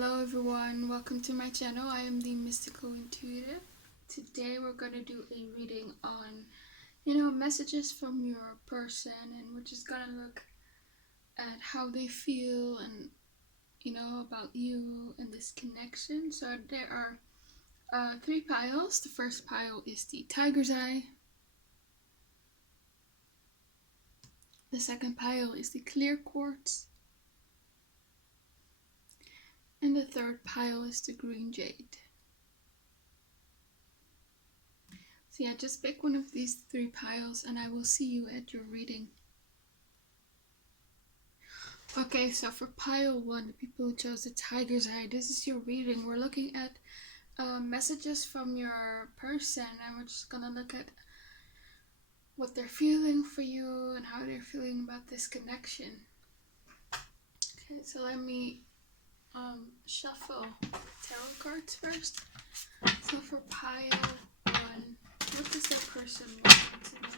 Hello everyone, welcome to my channel. I am the Mystical Intuitive. Today we're going to do a reading on, messages from your person, and we're just going to look at how they feel and, about you and this connection. So there are three piles. The first pile is the Tiger's Eye. The second pile is the Clear Quartz. And the third pile is the Green Jade. So yeah, just pick one of these three piles and I will see you at your reading. Okay, so for pile 1, the people who chose the Tiger's Eye, this is your reading. We're looking at messages from your person, and we're just gonna look at what they're feeling for you and how they're feeling about this connection. Okay, so let me shuffle tarot cards first. So for pile 1, what does the person want to know?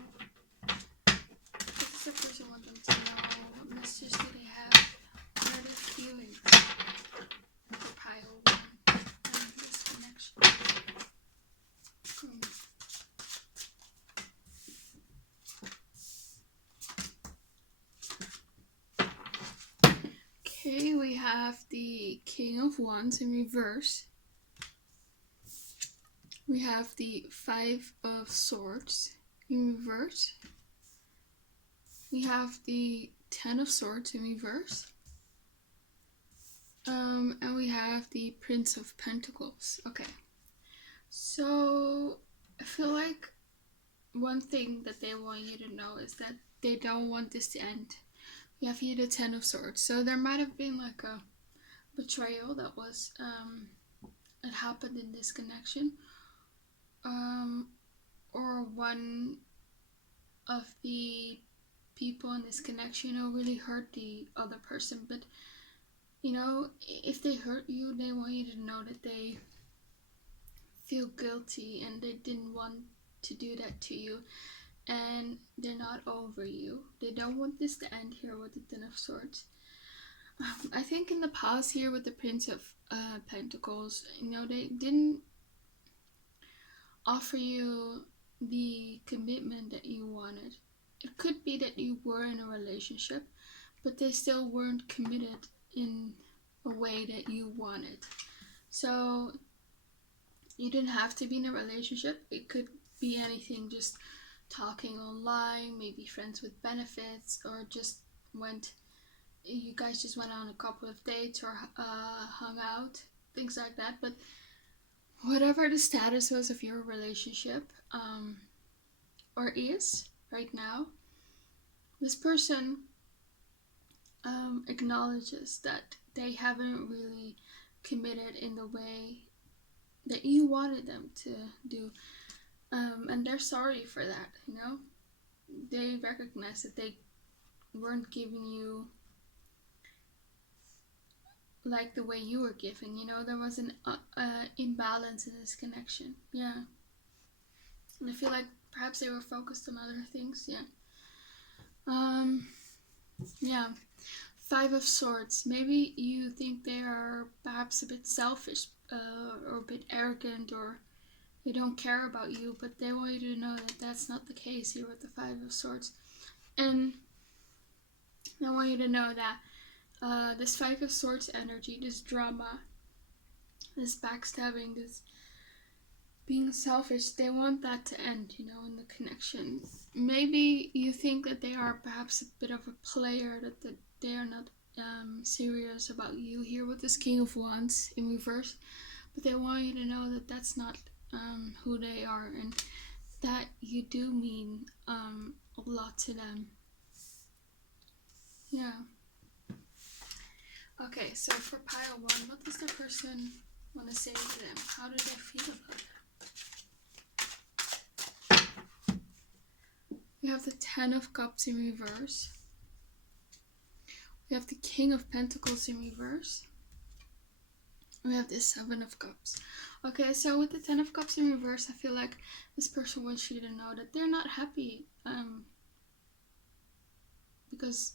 What does the person want them to know? What messages do they have? What are their feelings for pile 1 and this connection? Okay, we have the King of Wands in reverse. We have the 5 of Swords in reverse. We have the 10 of Swords in reverse. And we have the Prince of Pentacles. Okay, so I feel like one thing that they want you to know is that they don't want this to end. We have here the 10 of Swords. So there might have been like a betrayal that was it happened in this connection. Or one of the people in this connection, really hurt the other person. But, if they hurt you, they want you to know that they feel guilty and they didn't want to do that to you. And they're not over you. They don't want this to end here with the 10 of Swords. I think in the past here with the Prince of Pentacles, they didn't offer you the commitment that you wanted. It could be that you were in a relationship, but they still weren't committed in a way that you wanted. So you didn't have to be in a relationship. It could be anything, just talking online, maybe friends with benefits, or you guys just went on a couple of dates or hung out, things like that. But whatever the status was of your relationship, or is right now, this person acknowledges that they haven't really committed in the way that you wanted them to do, and they're sorry for that. They recognize that they weren't giving you like the way you were giving. There was an imbalance in this connection. Yeah, and I feel like perhaps they were focused on other things. Yeah. 5 of Swords. Maybe you think they are perhaps a bit selfish, or a bit arrogant, or they don't care about you, but they want you to know that that's not the case here with the 5 of Swords. And I want you to know that this 5 of Swords energy, this drama, this backstabbing, this being selfish, they want that to end, in the connection. Maybe you think that they are perhaps a bit of a player, that they are not serious about you here with this King of Wands in reverse, but they want you to know that that's not who they are, and that you do mean a lot to them. Yeah. Okay, so for pile 1, what does the person want to say to them? How do they feel about it? We have the 10 of Cups in reverse. We have the King of Pentacles in reverse. We have the 7 of Cups. Okay, so with the 10 of Cups in reverse, I feel like this person wants you to know that they're not happy. Because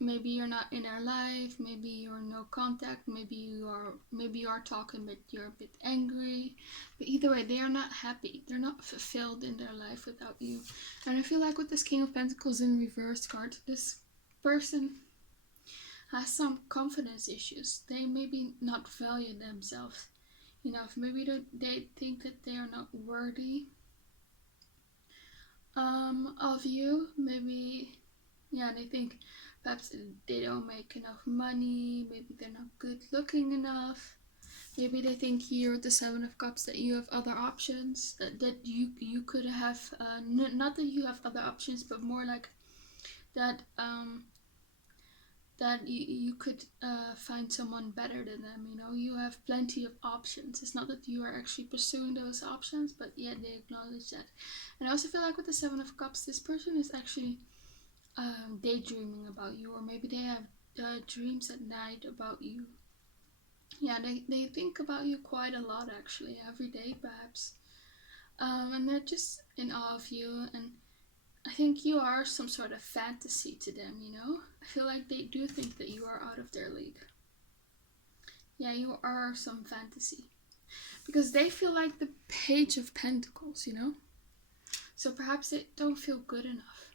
maybe you're not in their life, maybe you're no no contact. Maybe you are talking, but you're a bit angry. But either way, they are not happy. They're not fulfilled in their life without you. And I feel like with this King of Pentacles in reverse card, this person has some confidence issues. They maybe not value themselves enough. Maybe they think that they are not worthy of you. Maybe, yeah, they think perhaps they don't make enough money. Maybe they're not good looking enough. Maybe they think here with the Seven of Cups that you have other options, that you could have, not that you have other options, but more like that that you could find someone better than them. You know, you have plenty of options. It's not that you are actually pursuing those options, but yeah, they acknowledge that. And I also feel like with the Seven of Cups, this person is actually daydreaming about you, or maybe they have dreams at night about you. Yeah, they think about you quite a lot, actually, every day perhaps. And they're just in awe of you, and I think you are some sort of fantasy to them, you know? I feel like they do think that you are out of their league. Yeah, you are some fantasy. Because they feel like the Page of Pentacles, you know? So perhaps they don't feel good enough.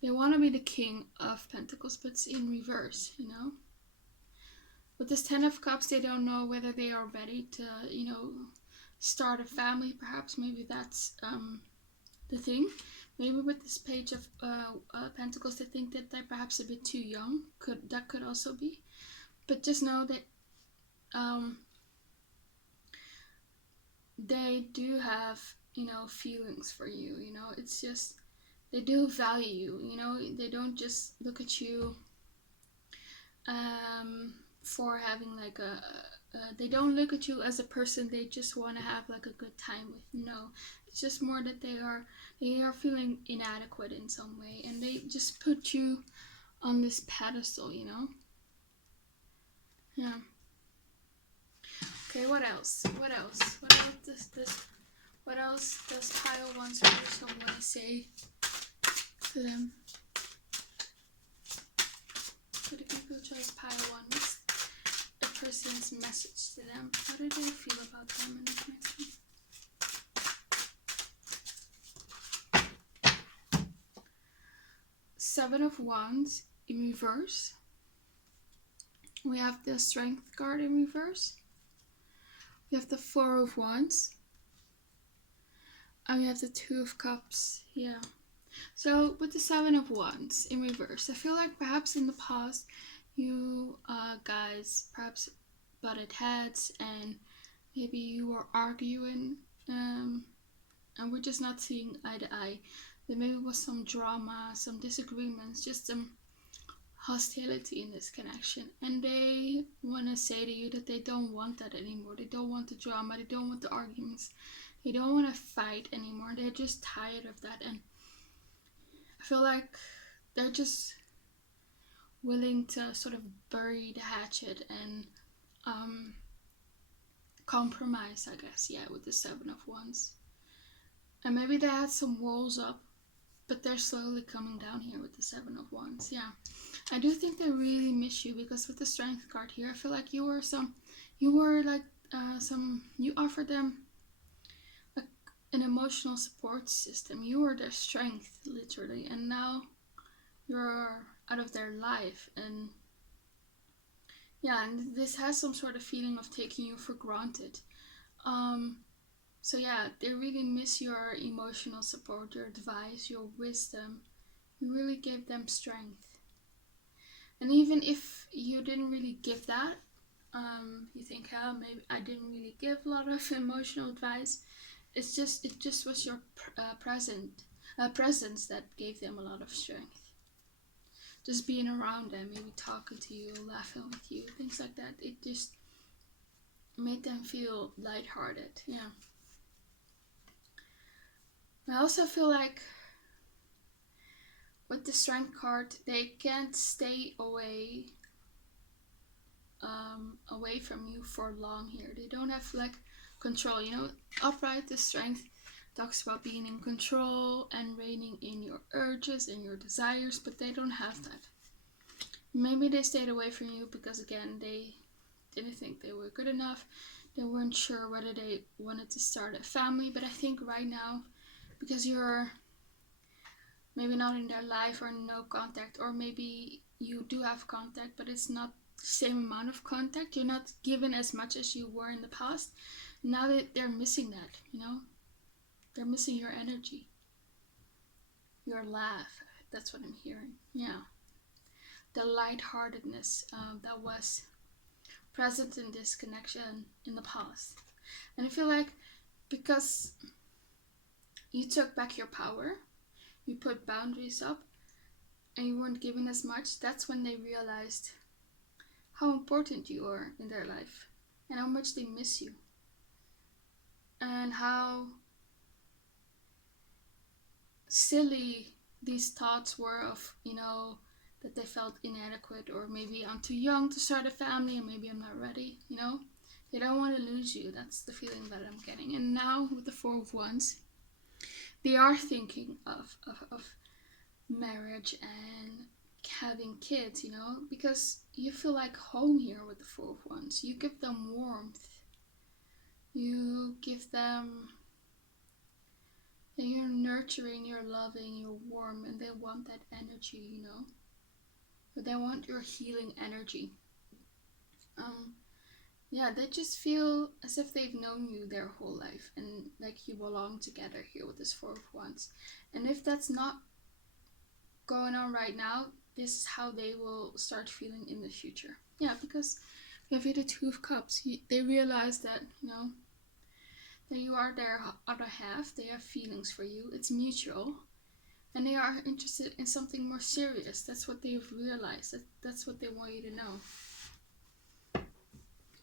They want to be the King of Pentacles, but it's in reverse, you know? With this Ten of Cups, they don't know whether they are ready to, you know, start a family. Perhaps maybe that's the thing. Maybe with this Page of Pentacles, they think that they're perhaps a bit too young. That could also be. But just know that they do have, you know, feelings for you. You know, it's just they do value you. You know, they don't just look at you for having like they don't look at you as a person they just want to have like a good time with. No, it's just more that they are feeling inadequate in some way, and they just put you on this pedestal, you know. Yeah. Okay, what else what else does pile one spiritual want to say to them? For the people who chose pile one, what's the person's message to them? How do they feel about them in the connection? Seven of Wands in reverse. We have the Strength card in reverse. We have the Four of Wands. And we have the Two of Cups. Yeah. So with the Seven of Wands in reverse, I feel like perhaps in the past you guys perhaps butted heads, and maybe you were arguing, and we're just not seeing eye to eye. There maybe was some drama, some disagreements, just some hostility in this connection, and they want to say to you that they don't want that anymore. They don't want the drama, they don't want the arguments, they don't want to fight anymore. They're just tired of that, and I feel like they're just willing to sort of bury the hatchet and compromise, I guess, yeah, with the Seven of Wands. And maybe they had some walls up, but they're slowly coming down here with the Seven of Wands. Yeah, I do think they really miss you, because with the Strength card here, I feel like you offered them an emotional support system. You were their strength, literally, and now you're out of their life. And yeah, and this has some sort of feeling of taking you for granted. So yeah, they really miss your emotional support, your advice, your wisdom. You really gave them strength. And even if you didn't really give that, you think, maybe I didn't really give a lot of emotional advice. It just was your presence that gave them a lot of strength. Just being around them, maybe talking to you, laughing with you, things like that. It just made them feel lighthearted. Yeah. I also feel like with the Strength card, they can't stay away from you for long here. They don't have like control, you know. Upright, the Strength talks about being in control and reigning in your urges and your desires, but they don't have that. Maybe they stayed away from you because, again, they didn't think they were good enough. They weren't sure whether they wanted to start a family. But I think right now, because you're maybe not in their life or no contact, or maybe you do have contact, but it's not the same amount of contact. You're not given as much as you were in the past. Now that they're missing that, they're missing your energy, your laugh. That's what I'm hearing. Yeah, the lightheartedness that was present in this connection in the past. And I feel like because you took back your power, you put boundaries up, and you weren't given as much, that's when they realized how important you are in their life and how much they miss you. And how silly these thoughts were of, that they felt inadequate, or maybe I'm too young to start a family, and maybe I'm not ready, They don't want to lose you. That's the feeling that I'm getting. And now with the Four of Wands, they are thinking of marriage and having kids, because you feel like home here with the Four of Wands. You give them warmth. You give them, and you're nurturing, you're loving, you're warm, and they want that energy, But they want your healing energy. Yeah, they just feel as if they've known you their whole life, and like you belong together here with this Four of Wands. And if that's not going on right now, this is how they will start feeling in the future. Yeah, because we have here the Two of Cups. They realize that, that you are their other half. They have feelings for you. It's mutual. And they are interested in something more serious. That's what they've realized. That's what they want you to know.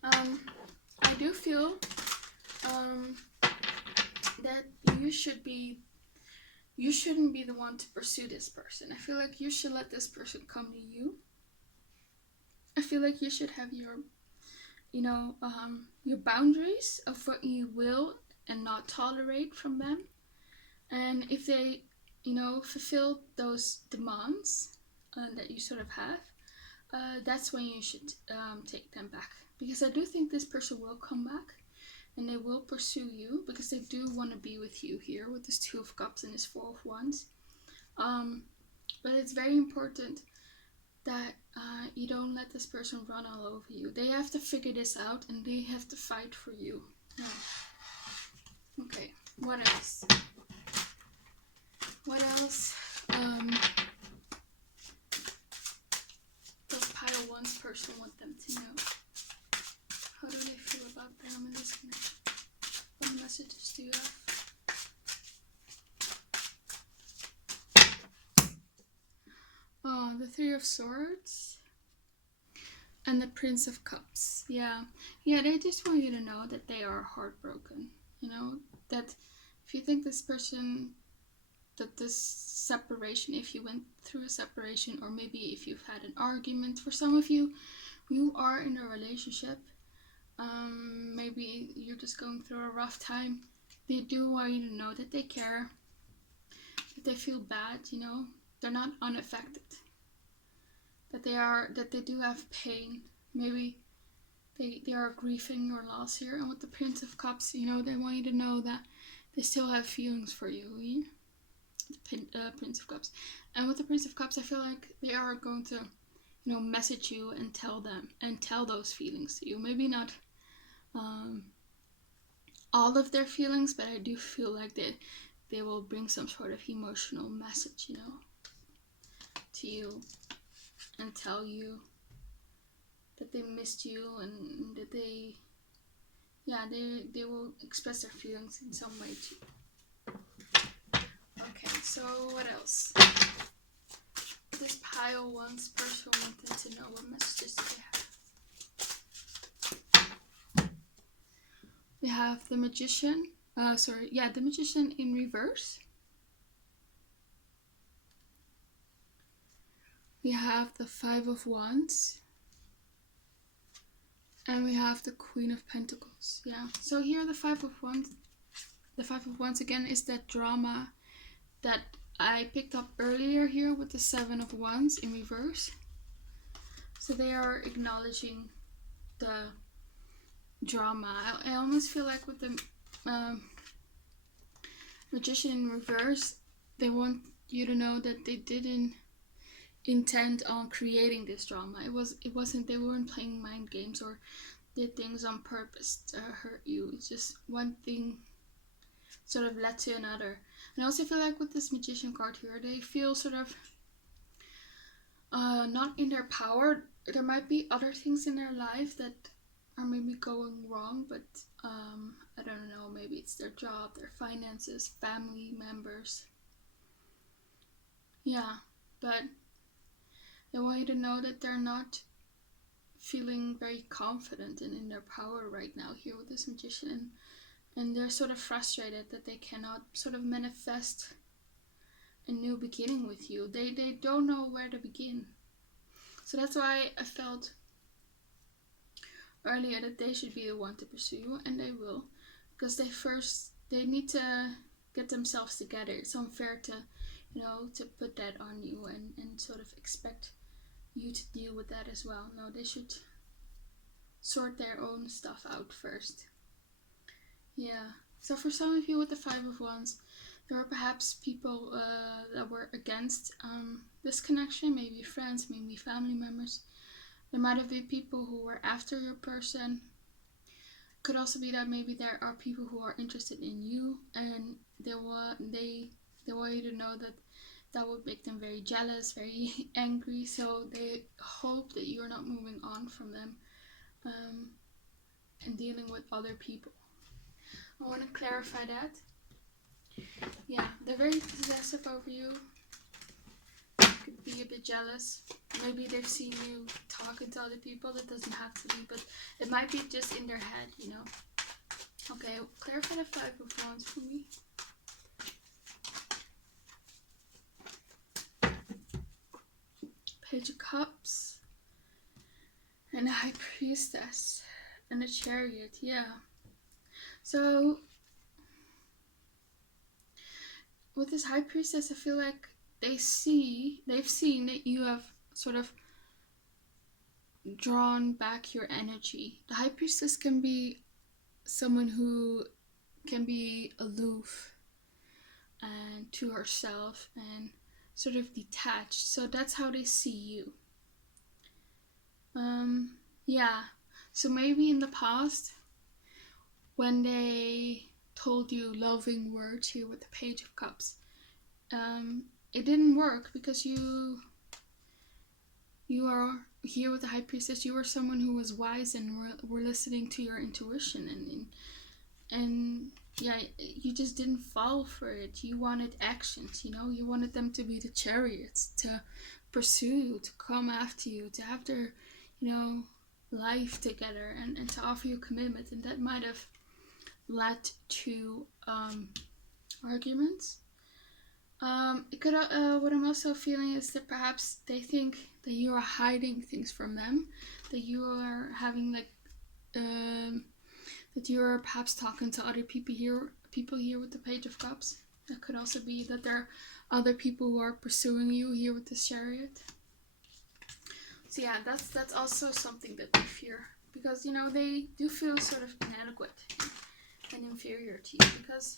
I do feel that you shouldn't be the one to pursue this person. I feel like you should let this person come to you. I feel like you should have your boundaries of what you will and not tolerate from them. And if they, fulfill those demands that you sort of have, that's when you should take them back. Because I do think this person will come back and they will pursue you, because they do want to be with you here with this Two of Cups and this Four of Wands. But it's very important that you don't let this person run all over you. They have to figure this out and they have to fight for you. Yeah. Okay, what else? What else? Does Pile 1's person want them to know? How do they feel about them in this connection? What messages do you have? The Three of Swords and the Prince of Cups. Yeah, they just want you to know that they are heartbroken. That if you think this person, that this separation, if you went through a separation, or maybe if you've had an argument, for some of you, you are in a relationship. Maybe you're just going through a rough time. They do want you to know that they care, that they feel bad, they're not unaffected, that they do have pain. Maybe they are grieving your loss here. And with the Prince of Cups, they want you to know that they still have feelings for you. The Prince of Cups. And with the Prince of Cups, I feel like they are going to, message you and tell those feelings to you. Maybe not all of their feelings, but I do feel like they will bring some sort of emotional message, to you, and tell you that they missed you, and that they will express their feelings in some way too. Okay, so what else? This Pile 1's person wanted to know, what messages do they have? We have the Magician. The Magician in reverse. We have the Five of Wands. And we have the Queen of Pentacles. Yeah. So here the Five of Wands. The Five of Wands again is that drama that I picked up earlier here with the Seven of Wands in reverse. So they are acknowledging the drama. I almost feel like with the Magician in reverse, they want you to know that they didn't intend on creating this drama. It wasn't, they weren't playing mind games or did things on purpose to hurt you. It's just one thing sort of led to another. And I also feel like with this Magician card here, they feel sort of not in their power. There might be other things in their life that are maybe going wrong, but I don't know, maybe it's their job, their finances, family members. Yeah, but they want you to know that they're not feeling very confident and in their power right now here with this Magician, and they're sort of frustrated that they cannot sort of manifest a new beginning with you. They don't know where to begin. So that's why I felt earlier that they should be the one to pursue you, and they will, because they need to get themselves together. It's unfair to, to put that on you and sort of expect you to deal with that as well. No, they should sort their own stuff out first. Yeah. So for some of you with the Five of Wands, there were perhaps people that were against this connection, maybe friends, maybe family members. There might have been people who were after your person. Could also be that maybe there are people who are interested in you, and they want you to know that would make them very jealous, very angry. So they hope that you're not moving on from them and dealing with other people. I want to clarify that. Yeah, they're very possessive over you. Could be a bit jealous. Maybe they've seen you talking to other people. That doesn't have to be, but it might be just in their head, Okay, clarify the Five of Wands for me. Page of Cups. And the High Priestess. And the Chariot, yeah. So, with this High Priestess, I feel like they've seen that you have sort of drawn back your energy. The High Priestess can be someone who can be aloof and to herself and sort of detached. So that's how they see you. Yeah. So maybe in the past, when they told you loving words here with the Page of Cups, it didn't work because you are here with the High Priestess. You were someone who was wise and were listening to your intuition, and yeah, you just didn't fall for it. You wanted actions, you wanted them to be the chariots, to pursue you, to come after you, to have their life together, and to offer you commitment. And that might have led to arguments. It could. What I'm also feeling is that perhaps they think that you are hiding things from them, that you are having that you are perhaps talking to other people here with the Page of Cups. That could also be that there are other people who are pursuing you here with the Chariot. So yeah, that's also something that they fear, because they do feel sort of inadequate and inferior to you, because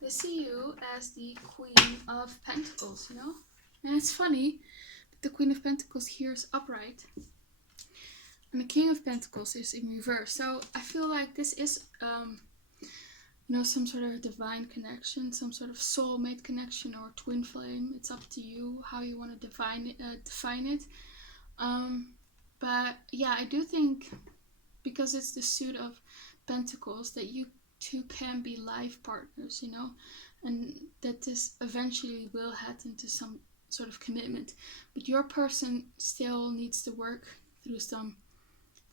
they see you as the Queen of Pentacles, And it's funny, the Queen of Pentacles here is upright, and the King of Pentacles is in reverse. So I feel like this is, some sort of divine connection, some sort of soulmate connection or twin flame. It's up to you how you want to define it. But yeah, I do think, because it's the suit of Pentacles, that you two can be life partners, and that this eventually will head into some sort of commitment. But your person still needs to work through some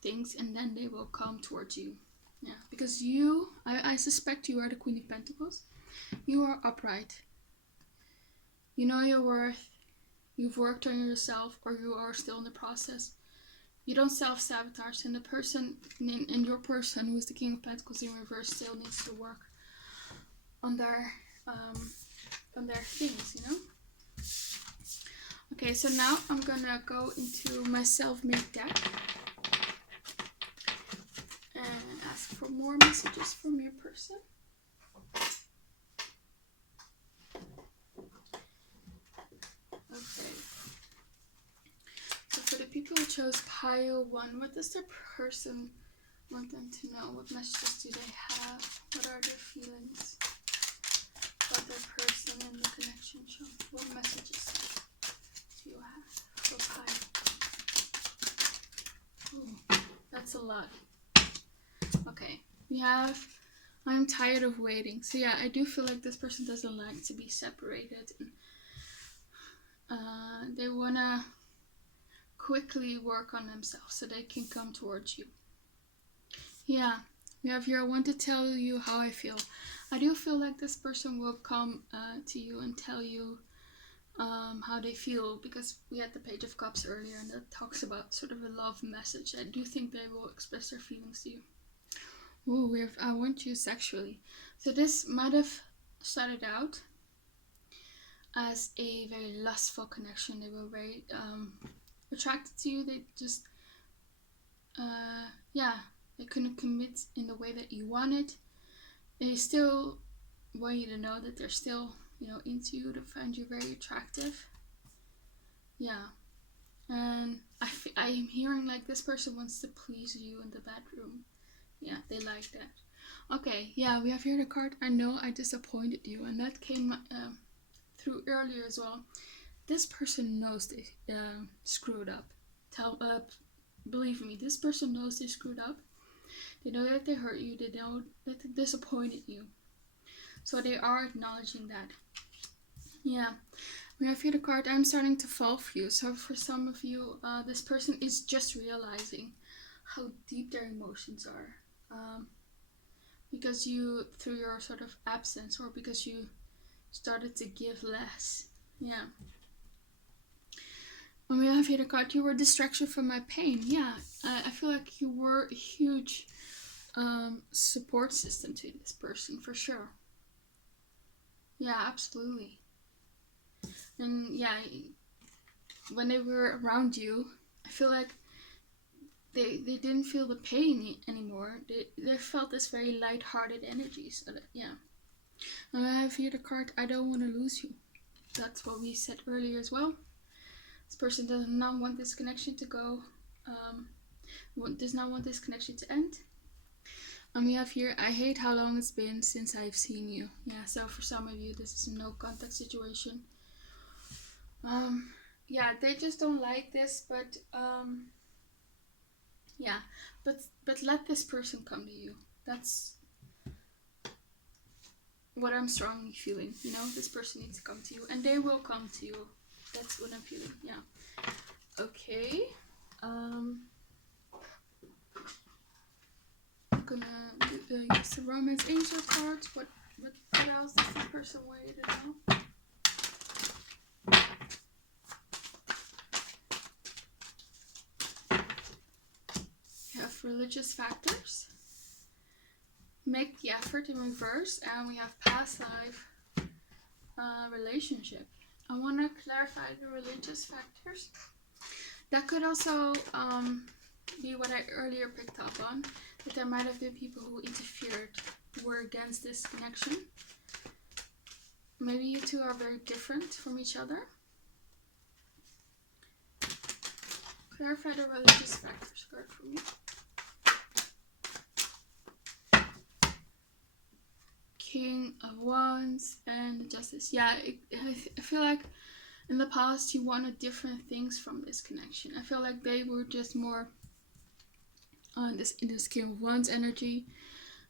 things, and then they will come towards you. Yeah, because I suspect you are the Queen of Pentacles. You are upright. You know your worth. You've worked on yourself, or you are still in the process. You don't self-sabotage, and the person in your person, who is the King of Pentacles in reverse, still needs to work on their things, Okay, so now I'm gonna go into my self-made deck and ask for more messages from your person. Okay. So for the people who chose pile 1, what does their person want them to know? What messages do they have? What are their feelings about their person and the connection? So what messages do you have for pile? Ooh, that's a lot. Okay, we have I'm tired of waiting. So yeah, I do feel like this person doesn't like to be separated. And, they want to quickly work on themselves so they can come towards you. Yeah, we have here, I want to tell you how I feel. I do feel like this person will come to you and tell you how they feel, because we had the Page of Cups earlier and that talks about sort of a love message. I do think they will express their feelings to you. Ooh, we have I want you sexually. So this might have started out as a very lustful connection. They were very attracted to you. They just they couldn't commit in the way that you wanted. They still want you to know that they're still, into you, to find you very attractive. Yeah. And I am hearing like this person wants to please you in the bedroom. Yeah, they like that. Okay, yeah, we have here the card, I know I disappointed you. And that came through earlier as well. This person knows they screwed up. Believe me, this person knows they screwed up. They know that they hurt you. They know that they disappointed you. So they are acknowledging that. Yeah. We have here the card, I'm starting to fall for you. So for some of you, this person is just realizing how deep their emotions are. Because you, through your sort of absence, or because you started to give less. Yeah. When we have here the card, you were a distraction from my pain. Yeah, I feel like you were a huge support system to this person, for sure. Yeah, absolutely. And yeah, when they were around you, I feel like they didn't feel the pain anymore. They felt this very light-hearted energy. So that, yeah. And I have here the card, I don't want to lose you. That's what we said earlier as well. This person does not want this connection to go, does not want this connection to end. And we have here, I hate how long it's been since I've seen you. Yeah, so for some of you, this is a no contact situation. Yeah, they just don't like this, but yeah, but let this person come to you. That's what I'm strongly feeling. This person needs to come to you, and they will come to you. That's what I'm feeling. Yeah. Okay. I'm gonna use the Romance Angel cards. What else does this person want you to know? We have religious factors. Make the effort in reverse, and we have past life relationship. I want to clarify the religious factors. That could also be what I earlier picked up on, that there might have been people who interfered, who were against this connection. Maybe you two are very different from each other. Clarify the religious factors card for me. King of Wands and the Justice. Yeah, I feel like in the past you wanted different things from this connection. I feel like they were just more on this King of Wands energy,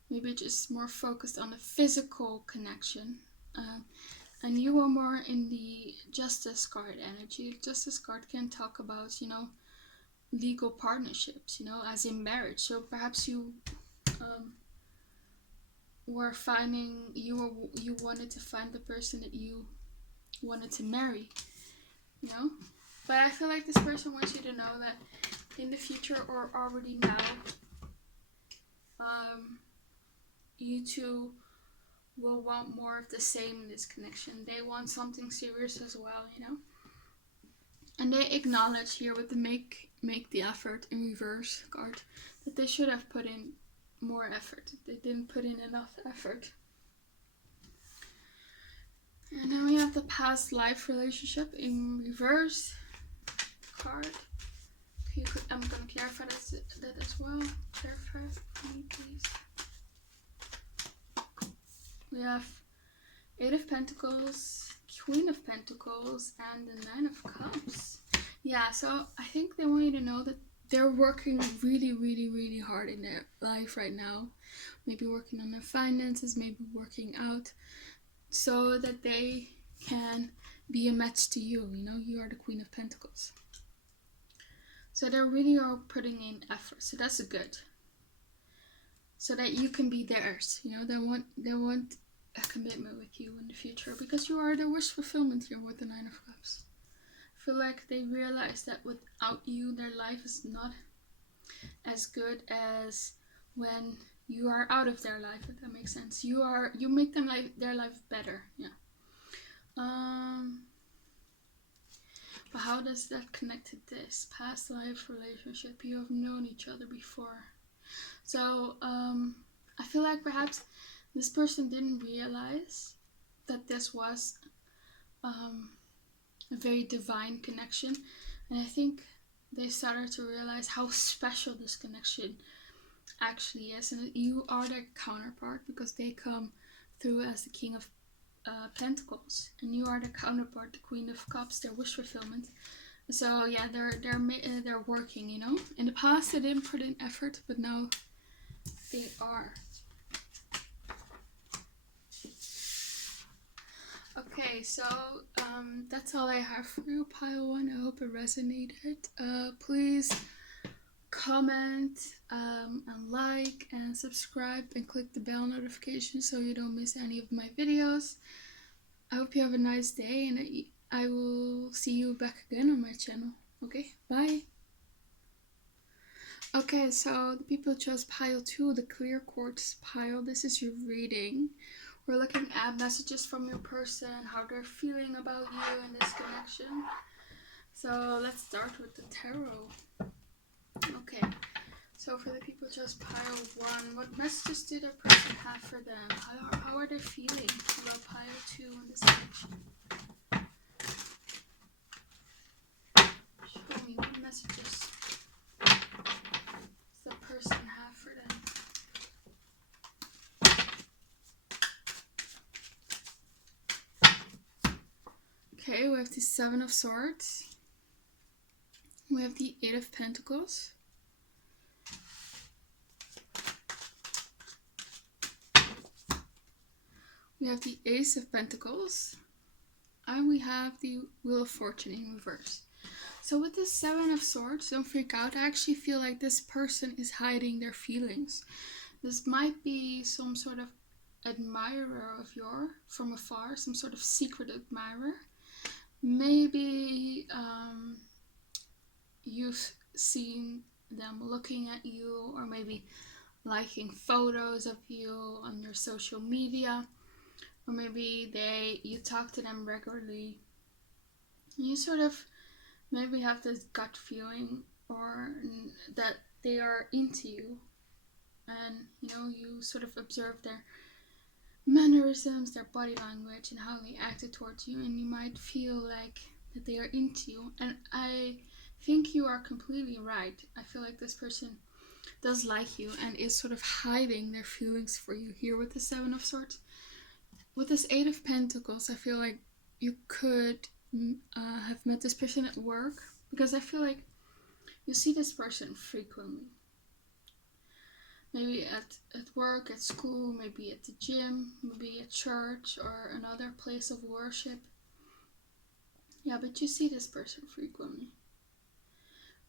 maybe just more focused on the physical connection, and you were more in the Justice card energy. Justice card can talk about legal partnerships, as in marriage. So perhaps you were finding you wanted to find the person that you wanted to marry, but I feel like this person wants you to know that in the future, or already now, you two will want more of the same in this connection. They want something serious as well, And they acknowledge here with the make the effort in reverse card that they should have put in more effort. They didn't put in enough effort. And then we have the past life relationship in reverse card. I'm going to clarify that as well. Clarify for me, please. We have 8 of Pentacles, Queen of Pentacles, and the 9 of Cups. Yeah, so I think they want you to know that they're working really, really, really hard in their life right now. Maybe working on their finances, maybe working out, so that they can be a match to you. You know, you are the Queen of Pentacles. So they really are putting in effort. So that's good. So that you can be theirs. You know, they want a commitment with you in the future, because you are their wish fulfillment here with the 9 of Cups. I feel like they realize that without you, their life is not as good as when you are out of their life, if that makes sense. You make them their life better. Yeah. But how does that connect to this past life relationship? You have known each other before. So I feel like perhaps this person didn't realize that this was a very divine connection. And I think they started to realize how special this connection actually is. And you are their counterpart, because they come through as the King of Pentacles. And you are the counterpart, the Queen of Cups, their wish fulfillment. So yeah, they're working, you know. In the past they didn't put in effort, but now they are. Okay, so that's all I have for you, pile 1. I hope it resonated. Please comment and like and subscribe and click the bell notification so you don't miss any of my videos. I hope you have a nice day, and I will see you back again on my channel. Okay, bye. Okay, so the people chose pile 2, the clear quartz pile. This is your reading. We're looking at messages from your person, how they're feeling about you in this connection. So let's start with the tarot. Okay, so for the people just pile 1, what messages do their person have for them? How are they feeling about pile 2 in this connection? Show me what messages does the person have for them? Okay, we have the 7 of Swords. We have the 8 of Pentacles. We have the Ace of Pentacles. And we have the Wheel of Fortune in reverse. So with the 7 of Swords, don't freak out. I actually feel like this person is hiding their feelings. This might be some sort of admirer of yours from afar, some sort of secret admirer. Maybe you've seen them looking at you, or maybe liking photos of you on your social media, or maybe you talk to them regularly. You sort of maybe have this gut feeling, or that they are into you, and you know, you sort of observe their mannerisms, their body language, and how they acted towards you, and you might feel like that they are into you. And I think you are completely right. I feel like this person does like you and is sort of hiding their feelings for you here with the 7 of Swords. With this 8 of Pentacles, I feel like you could have met this person at work, because I feel like you see this person frequently. Maybe at work, at school, maybe at the gym, maybe at church, or another place of worship. Yeah, but you see this person frequently.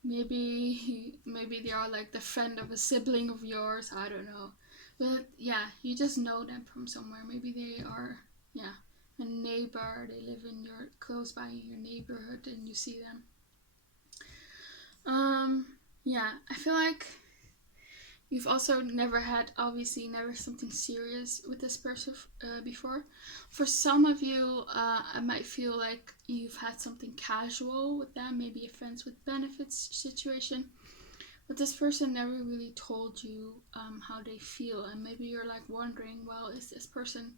Maybe they are like the friend of a sibling of yours, I don't know. But yeah, you just know them from somewhere. Maybe they are, yeah, a neighbor. They live close by in your neighborhood, and you see them. Yeah, I feel like You've also obviously never something serious with this person before. For some of you, I might feel like you've had something casual with them, maybe a friends with benefits situation. But this person never really told you how they feel. And maybe you're like wondering, well, is this person,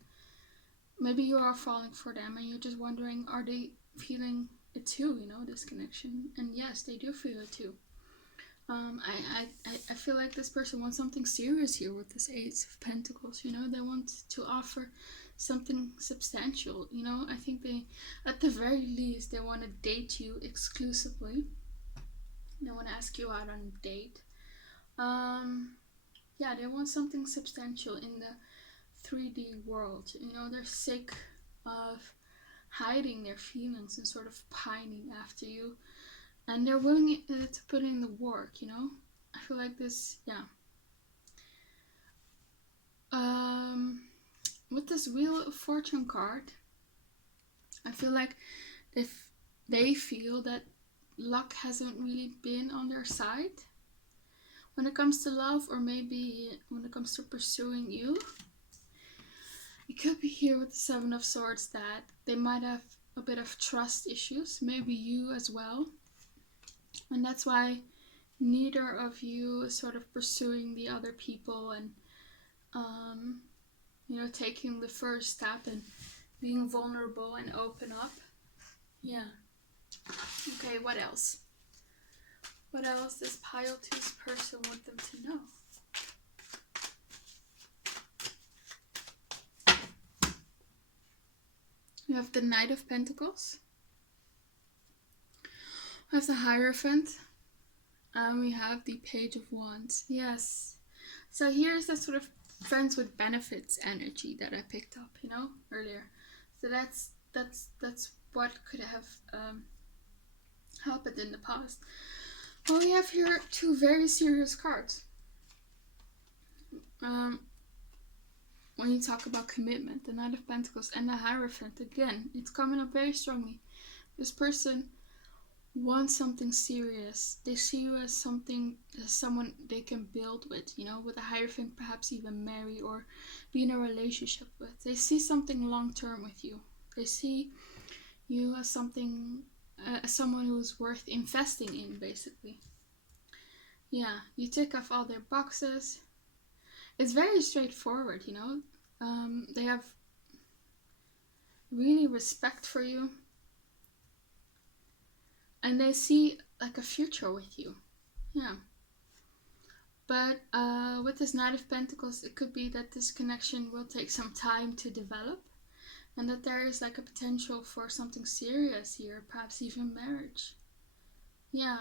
maybe you are falling for them and you're just wondering, are they feeling it too, this connection? And yes, they do feel it too. I feel like this person wants something serious here with this Ace of Pentacles. They want to offer something substantial. I think they, at the very least, they want to date you exclusively. They want to ask you out on a date. Yeah, they want something substantial in the 3D world. They're sick of hiding their feelings and sort of pining after you. And they're willing to put in the work, I feel like this, yeah. With this Wheel of Fortune card, I feel like if they feel that luck hasn't really been on their side when it comes to love, or maybe when it comes to pursuing you. It could be here with the Seven of Swords that they might have a bit of trust issues, maybe you as well. And that's why neither of you is sort of pursuing the other people and, taking the first step and being vulnerable and open up. Yeah. Okay, what else? What else does pile two's person want them to know? We have the Knight of Pentacles. We have the Hierophant. And we have the Page of Wands. Yes. So here's that sort of friends with benefits energy that I picked up, earlier. So that's what could have happened in the past. Well, we have here two very serious cards. When you talk about commitment, the Knight of Pentacles and the Hierophant, again, it's coming up very strongly. This person wants something serious. They see you as someone they can build with, with a Hierophant, perhaps even marry or be in a relationship with. They see something long term with you. They see you as someone who's worth investing in, basically. Yeah, you tick off all their boxes. It's very straightforward, they have really respect for you. And they see like a future with you. Yeah. But with this Knight of Pentacles, it could be that this connection will take some time to develop. And that there is like a potential for something serious here. Perhaps even marriage. Yeah.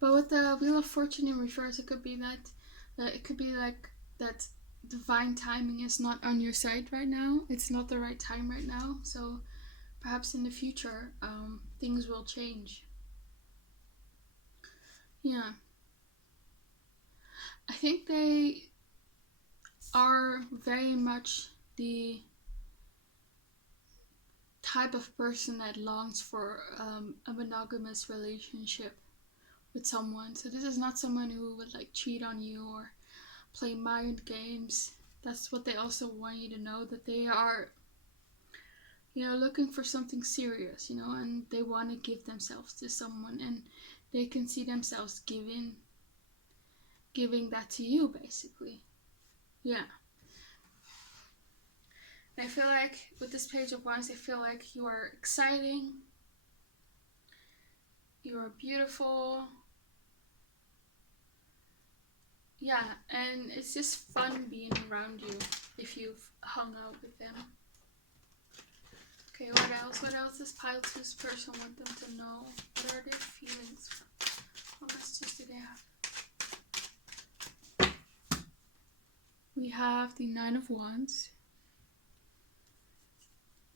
But with the Wheel of Fortune in reverse, it could be like that divine timing is not on your side right now. It's not the right time right now. So perhaps in the future, things will change. Yeah. I think they are very much the type of person that longs for a monogamous relationship with someone. So this is not someone who would like cheat on you or play mind games. That's what they also want you to know, that they are looking for something serious, and they want to give themselves to someone, and they can see themselves giving that to you, basically. Yeah. I feel like with this Page of Wands, I feel like you are exciting, you are beautiful. Yeah, and it's just fun being around you if you've hung out with them. Okay, what else? What else does pile two's person want them to know? What are their feelings? What messages do they have? We have the Nine of Wands.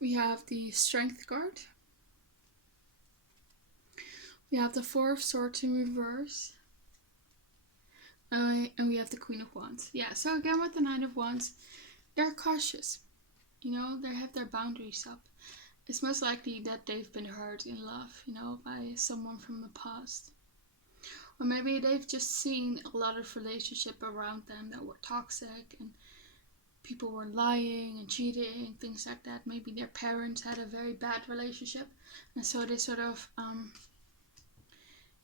We have the Strength card. We have the Four of Swords in reverse. And we have the Queen of Wands. Yeah, so again with the Nine of Wands, they're cautious. They have their boundaries up. It's most likely that they've been hurt in love, by someone from the past. Or maybe they've just seen a lot of relationship around them that were toxic and people were lying and cheating and things like that. Maybe their parents had a very bad relationship, and so they sort of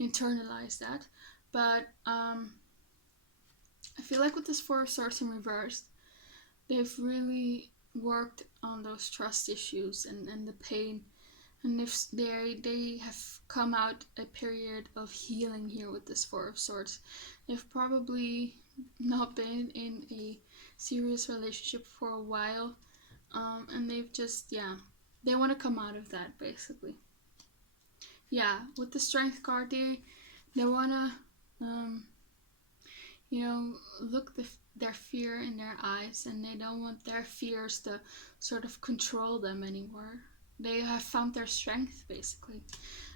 internalized that. But I feel like with this Four of Swords in reverse, they've really worked on those trust issues and the pain, and if they have come out a period of healing here with this Four of Swords. They've probably not been in a serious relationship for a while, and they've just, yeah, they want to come out of that basically. Yeah, with the Strength card, they want to look their fear in their eyes, and they don't want their fears to sort of control them anymore. They have found their strength basically.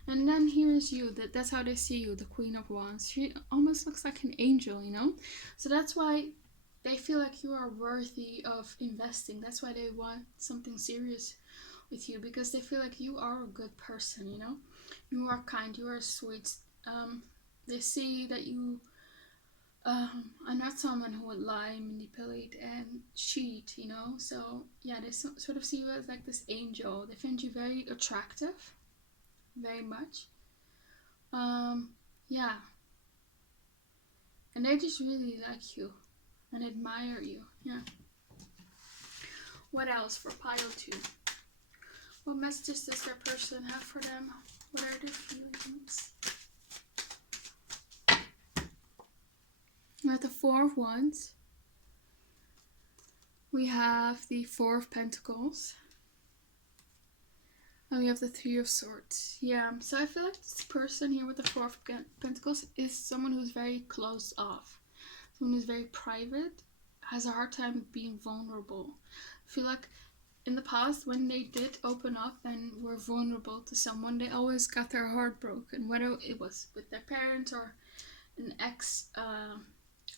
And then here's you. That's how they see you, the Queen of Wands. She almost looks like an angel, So that's why they feel like you are worthy of investing. That's why they want something serious with you, because they feel like you are a good person, You are kind, you are sweet. They see that you are not someone who would lie, manipulate, and cheat, So yeah, they sort of see you as like this angel. They find you very attractive, very much. Yeah, and they just really like you and admire you. Yeah. What else for pile 2? What messages does their person have for them? What are their feelings? We have the Four of Wands. We have the Four of Pentacles. And we have the Three of Swords. Yeah, so I feel like this person here with the Four of Pentacles is someone who's very closed off. Someone who's very private, has a hard time with being vulnerable. I feel like in the past, when they did open up and were vulnerable to someone, they always got their heart broken, whether it was with their parents or an ex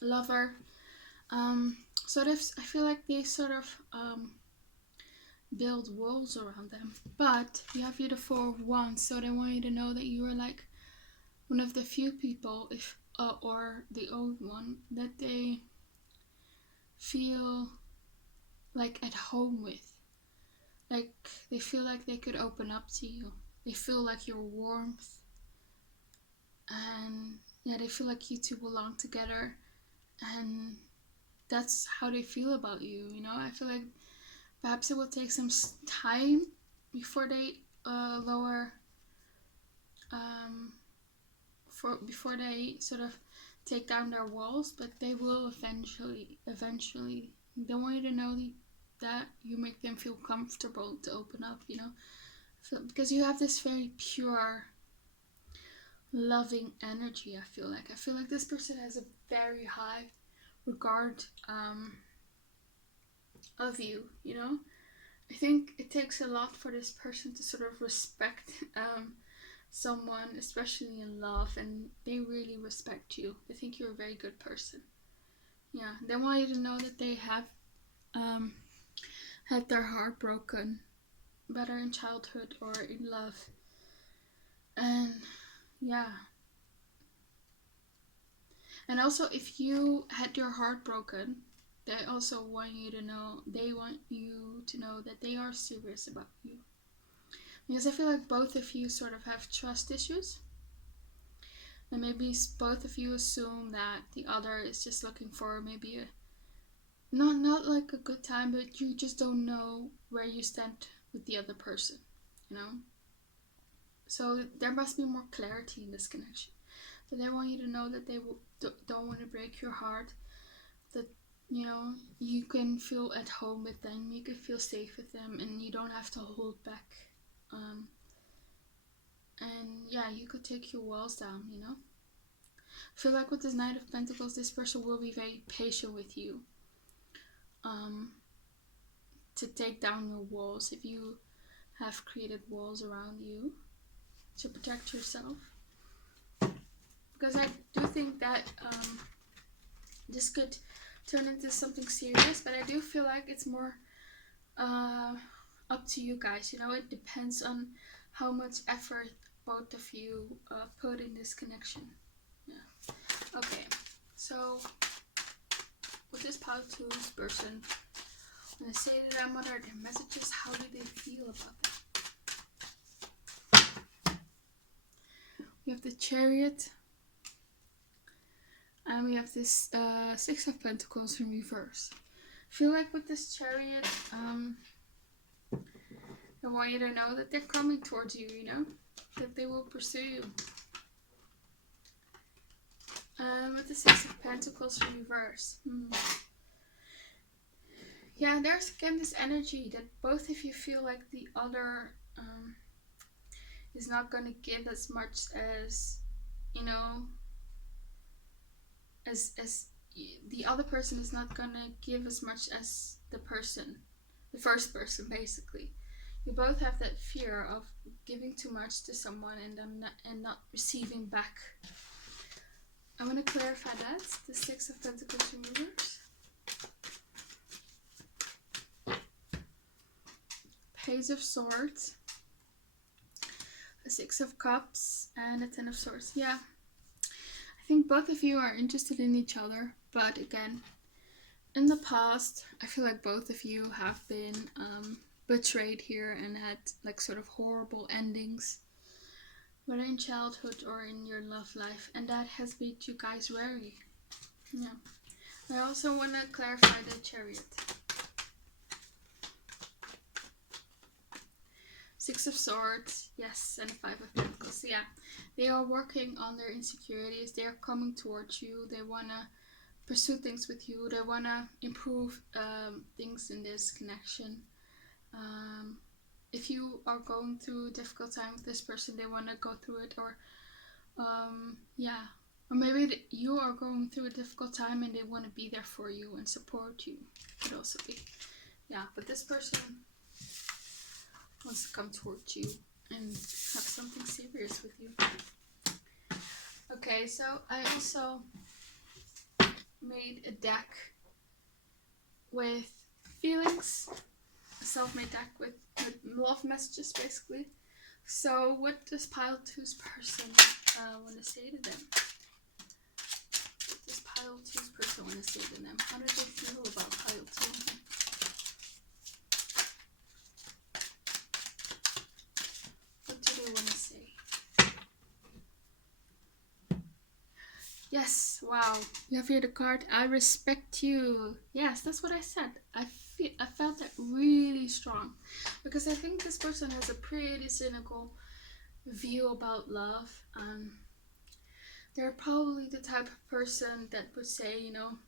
lover. So I feel like they sort of build walls around them. But you have here the Four of Wands, so they want you to know that you are like one of the few people, if or the old one, that they feel like at home with. Like they feel like they could open up to you. They feel like your warmth, and yeah, they feel like you two belong together, and that's how they feel about you. I feel like perhaps it will take some time before they lower, before they sort of take down their walls, but they will eventually. They want you to know that you make them feel comfortable to open up, because you have this very pure, loving energy. I feel like this person has a very high regard of you. I think it takes a lot for this person to sort of respect someone, especially in love, and they really respect you. They think you're a very good person. Yeah, they want you to know that they have had their heart broken, whether in childhood or in love. And yeah. And also, if you had your heart broken, they also want you to know, that they are serious about you. Because I feel like both of you sort of have trust issues. And maybe both of you assume that the other is just looking for maybe not like a good time, but you just don't know where you stand with the other person, So there must be more clarity in this connection. But they want you to know that they don't want to break your heart. That, you can feel at home with them, you can feel safe with them, and you don't have to hold back. And yeah, you could take your walls down, I feel like with this Knight of Pentacles, this person will be very patient with you. To take down your walls, if you have created walls around you to protect yourself. Because I do think that this could turn into something serious, but I do feel like it's more up to you guys. It depends on how much effort both of you put in this connection. Yeah. So with this pile 2's person, when they say to them, what are their messages? How do they feel about that? We have the Chariot. And we have this 6 of Pentacles in reverse. I feel like with this Chariot, I want you to know that they're coming towards you, you know? That they will pursue you. With the 6 of Pentacles in reverse. Yeah, there's again this energy that both of you feel like the other is not going to give as much as, you know, as the other person is not going to give as much as the first person, basically. You both have that fear of giving too much to someone and not receiving back. I'm going to clarify that. The 6 of Pentacles in reverse. Page of Swords. The 6 of Cups and the 10 of Swords. Yeah. I think both of you are interested in each other. But again, in the past, I feel like both of you have been betrayed here and had like sort of horrible endings. Whether in childhood or in your love life. And that has made you guys wary. Yeah. I also want to clarify the Chariot. 6 of Swords, yes, and 5 of Pentacles. So yeah, they are working on their insecurities. They are coming towards you. They want to pursue things with you. They want to improve things in this connection. If you are going through a difficult time with this person, they want to go through it. Or yeah, or maybe you are going through a difficult time and they want to be there for you and support you. Could also be. Yeah, but this person wants to come towards you and have something serious with you. Okay, so I also made a deck with feelings, a self-made deck with love messages, basically. So what does pile 2's person want to say to them? What does pile 2's person want to say to them? How do they feel about pile 2? Yes, wow. You have here the card, I respect you. Yes, that's what I said. I felt that really strong. Because I think this person has a pretty cynical view about love. They're probably the type of person that would say, you know,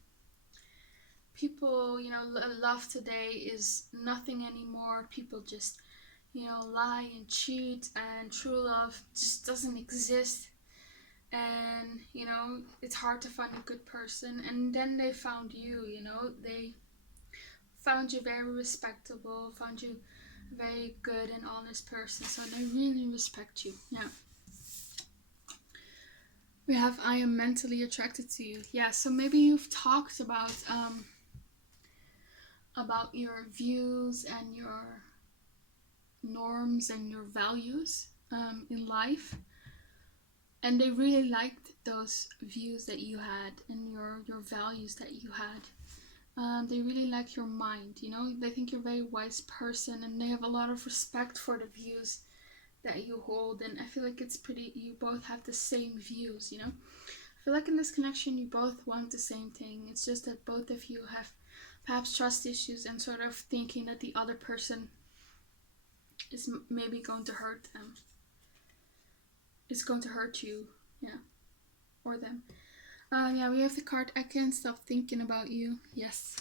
people, you know, love today is nothing anymore. People just, you know, lie and cheat, and true love just doesn't exist. And you know, it's hard to find a good person. And then they found you, you know, they found you very respectable, found you very good and honest person, so they really respect you. Yeah, we have I am mentally attracted to you. Yeah, so maybe you've talked about your views and your norms and your values in life. And they really liked those views that you had and your values that you had. They really like your mind, you know. They think you're a very wise person, and they have a lot of respect for the views that you hold. And I feel like it's pretty, you both have the same views, you know. I feel like in this connection you both want the same thing. It's just that both of you have perhaps trust issues and sort of thinking that the other person is maybe going to hurt them. It's going to hurt you, yeah, or them. Yeah, we have the card, I can't stop thinking about you. Yes.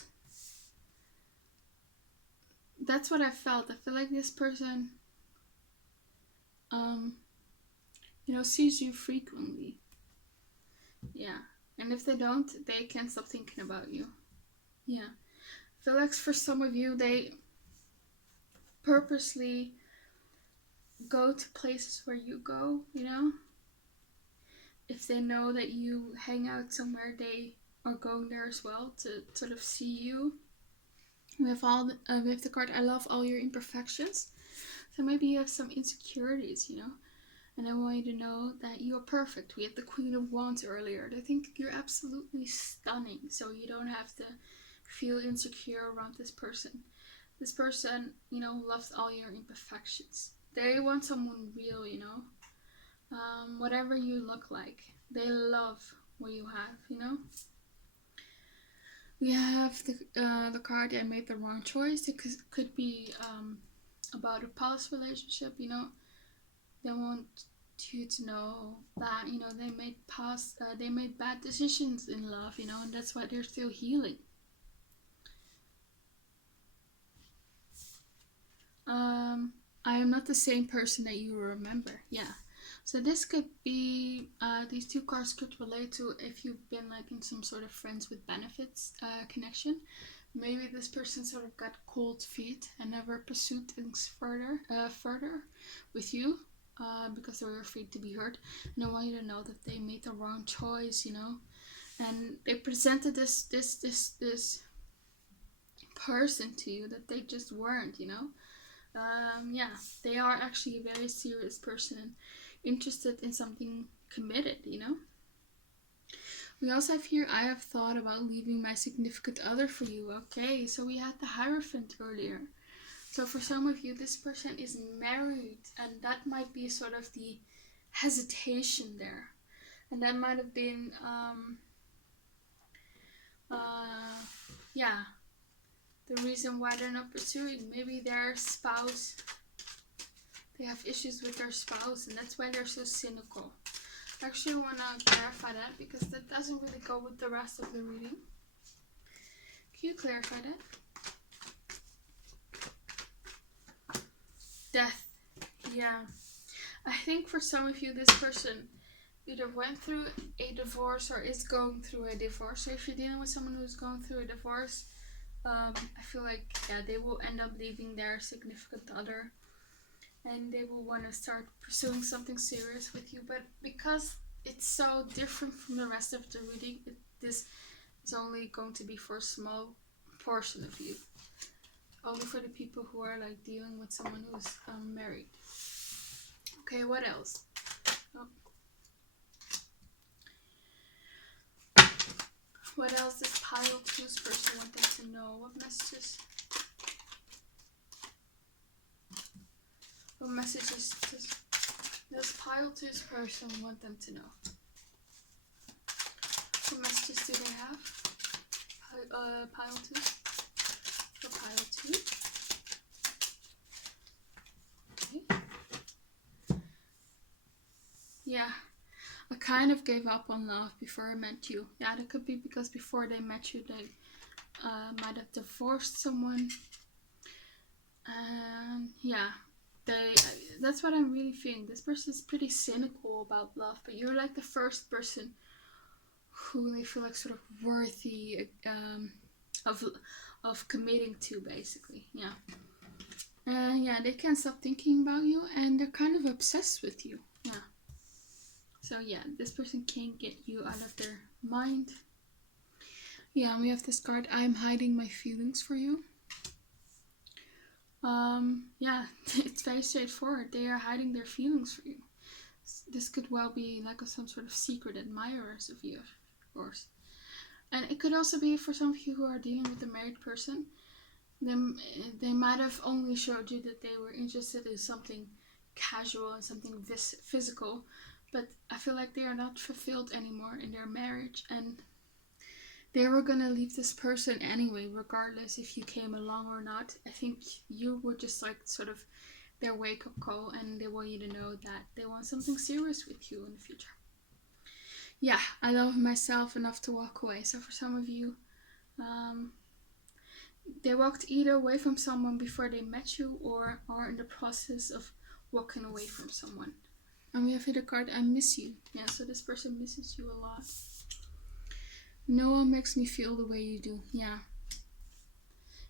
That's what I felt. I feel like this person, you know, sees you frequently. Yeah. And if they don't, they can't stop thinking about you. Yeah. I feel like for some of you, they purposely go to places where you go, you know. If they know that you hang out somewhere, they are going there as well to sort of see you. We have we have the card, I love all your imperfections. So maybe you have some insecurities, you know. And I want you to know that you are perfect. We had the Queen of Wands earlier. I think you're absolutely stunning. So you don't have to feel insecure around this person. This person, you know, loves all your imperfections. They want someone real, you know. Whatever you look like, they love what you have, you know. We have the card I made the wrong choice. It could be about a past relationship, you know. They want you to know that, you know, they made bad decisions in love, you know, and that's why they're still healing. I am not the same person that you remember. Yeah. So this could be, these two cards could relate to if you've been like in some sort of friends with benefits connection. Maybe this person sort of got cold feet and never pursued things further with you because they were afraid to be hurt. And I want you to know that they made the wrong choice, you know. And they presented this person to you that they just weren't, you know. Yeah, they are actually a very serious person, interested in something committed, you know. We also have here, I have thought about leaving my significant other for you. Okay, so we had the Hierophant earlier. So for some of you, this person is married, and that might be sort of the hesitation there. And that might have been, yeah, the reason why they're not pursuing. Maybe their spouse, they have issues with their spouse, and that's why they're so cynical. I actually want to clarify that because that doesn't really go with the rest of the reading. Can you clarify that? Death. Yeah. I think for some of you, this person either went through a divorce or is going through a divorce. So if you're dealing with someone who's going through a divorce, I feel like, yeah, they will end up leaving their significant other. And they will want to start pursuing something serious with you. But because it's so different from the rest of the reading, this is only going to be for a small portion of you. Only for the people who are like dealing with someone who's married. Okay, what else? Oh. What else does Pile 2's person want them to know? What messages? What messages does Pile 2's person want them to know? What messages do they have? Pile 2? For Pile 2? Okay. Yeah. I kind of gave up on love before I met you. Yeah, that could be because before they met you, they might have divorced someone. And yeah. That's what I'm really feeling. This person is pretty cynical about love, but you're like the first person who they feel like sort of worthy of committing to, basically. Yeah. And yeah, they can't stop thinking about you, and they're kind of obsessed with you. Yeah. So yeah, this person can't get you out of their mind. Yeah, we have this card, I'm hiding my feelings for you. Yeah, it's very straightforward. They are hiding their feelings for you. This could well be like some sort of secret admirers of you, of course. And it could also be for some of you who are dealing with a married person. They might have only showed you that they were interested in something casual and something physical, but I feel like they are not fulfilled anymore in their marriage, and they were gonna leave this person anyway, regardless if you came along or not. I think you were just like sort of their wake-up call, and they want you to know that they want something serious with you in the future. Yeah, I love myself enough to walk away. So for some of you, they walked either away from someone before they met you or are in the process of walking away from someone. And we have here the card, I miss you. Yeah, so this person misses you a lot. No one makes me feel the way you do. Yeah.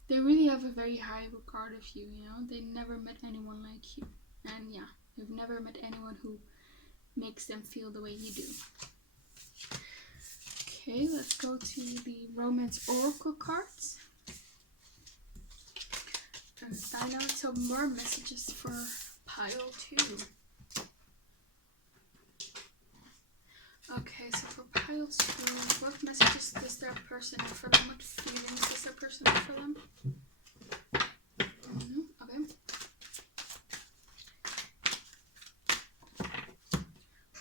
They really have a very high regard of you, you know. They never met anyone like you. And yeah, they've never met anyone who makes them feel the way you do. Okay, let's go to the Romance Oracle cards. And find out some more messages for Pile 2. Okay, so for pile 2, what messages does their person have for them? What feelings does their person have for them? Okay.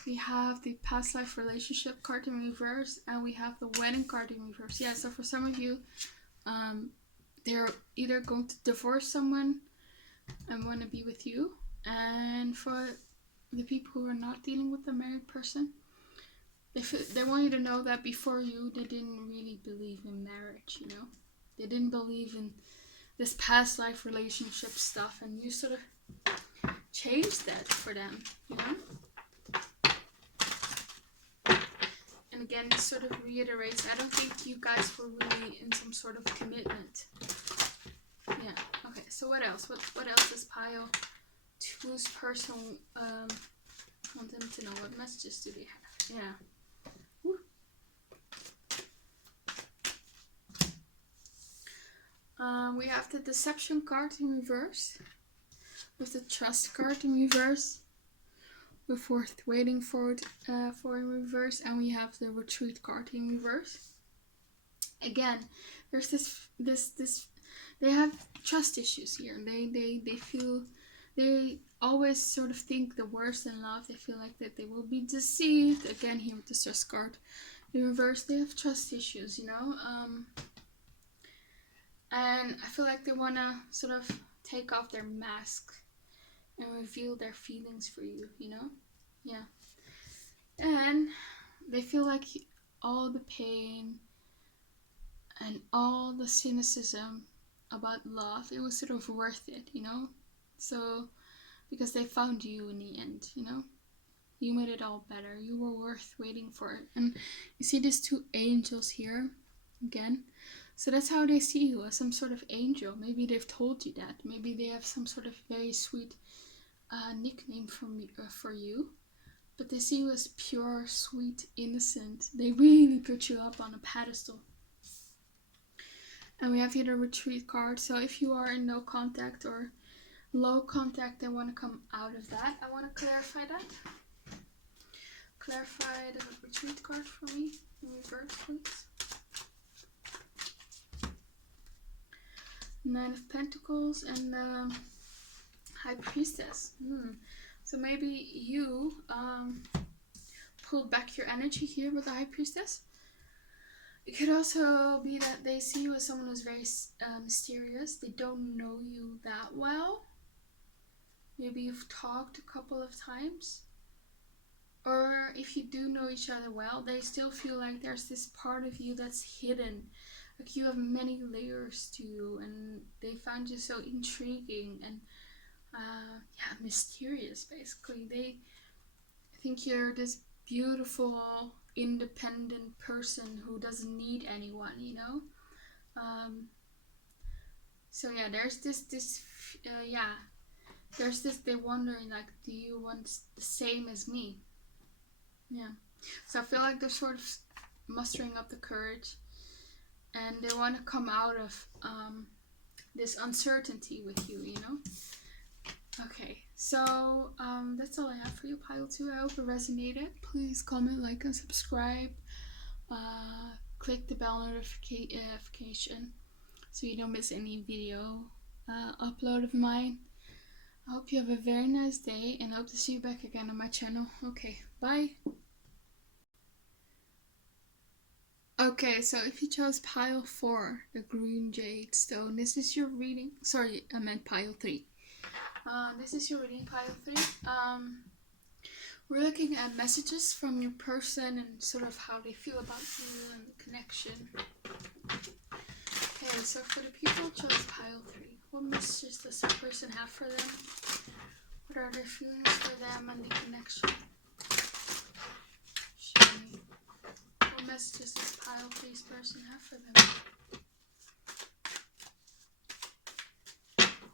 We have the past life relationship card in reverse, and we have the wedding card in reverse. Yeah, so for some of you, they're either going to divorce someone and want to be with you, and for the people who are not dealing with the married person, they want you to know that before you, they didn't really believe in marriage, you know? They didn't believe in this past life relationship stuff, and you sort of changed that for them, you know? And again, this sort of reiterates, I don't think you guys were really in some sort of commitment. Yeah, okay, so what else? What else does pile 2's person want them to know? What messages do they have? Yeah. We have the deception card in reverse, with the trust card in reverse, with worth waiting for it in reverse, and we have the retreat card in reverse. Again, there's this they have trust issues here. They feel, they always sort of think the worst in love. They feel like that they will be deceived. Again, here with the stress card in reverse, they have trust issues, you know. And I feel like they want to sort of take off their mask and reveal their feelings for you, you know? Yeah. And they feel like all the pain and all the cynicism about love, it was sort of worth it, you know? So, because they found you in the end, you know? You made it all better. You were worth waiting for. And you see these 2 angels here again. So that's how they see you, as some sort of angel. Maybe they've told you that. Maybe they have some sort of very sweet nickname for you. But they see you as pure, sweet, innocent. They really put you up on a pedestal. And we have here the retreat card. So if you are in no contact or low contact and want to come out of that, I want to clarify that. Clarify the retreat card for me in reverse, please. 9 of Pentacles and High Priestess. So maybe you pulled back your energy here with the High Priestess. It could also be that they see you as someone who's very mysterious. They don't know you that well. Maybe you've talked a couple of times. Or if you do know each other well, they still feel like there's this part of you that's hidden. Like you have many layers to you, and they found you so intriguing and mysterious, basically. They think you're this beautiful, independent person who doesn't need anyone, you know? So yeah, there's this, they're wondering, like, do you want the same as me? Yeah. So I feel like they're sort of mustering up the courage, and they want to come out of this uncertainty with you, you know? Okay, so that's all I have for you, pile 2. I hope it resonated. Please comment, like, and subscribe. Click the bell notification so you don't miss any video upload of mine. I hope you have a very nice day, and I hope to see you back again on my channel. Okay, bye. Okay, so if you chose pile 4, the green jade stone, this is your reading. Sorry, I meant pile 3. This is your reading, pile 3. We're looking at messages from your person and sort of how they feel about you and the connection. Okay, so for the people who chose pile 3, what messages does that person have for them? What are their feelings for them and the connection? What messages does pile 3's person have for them?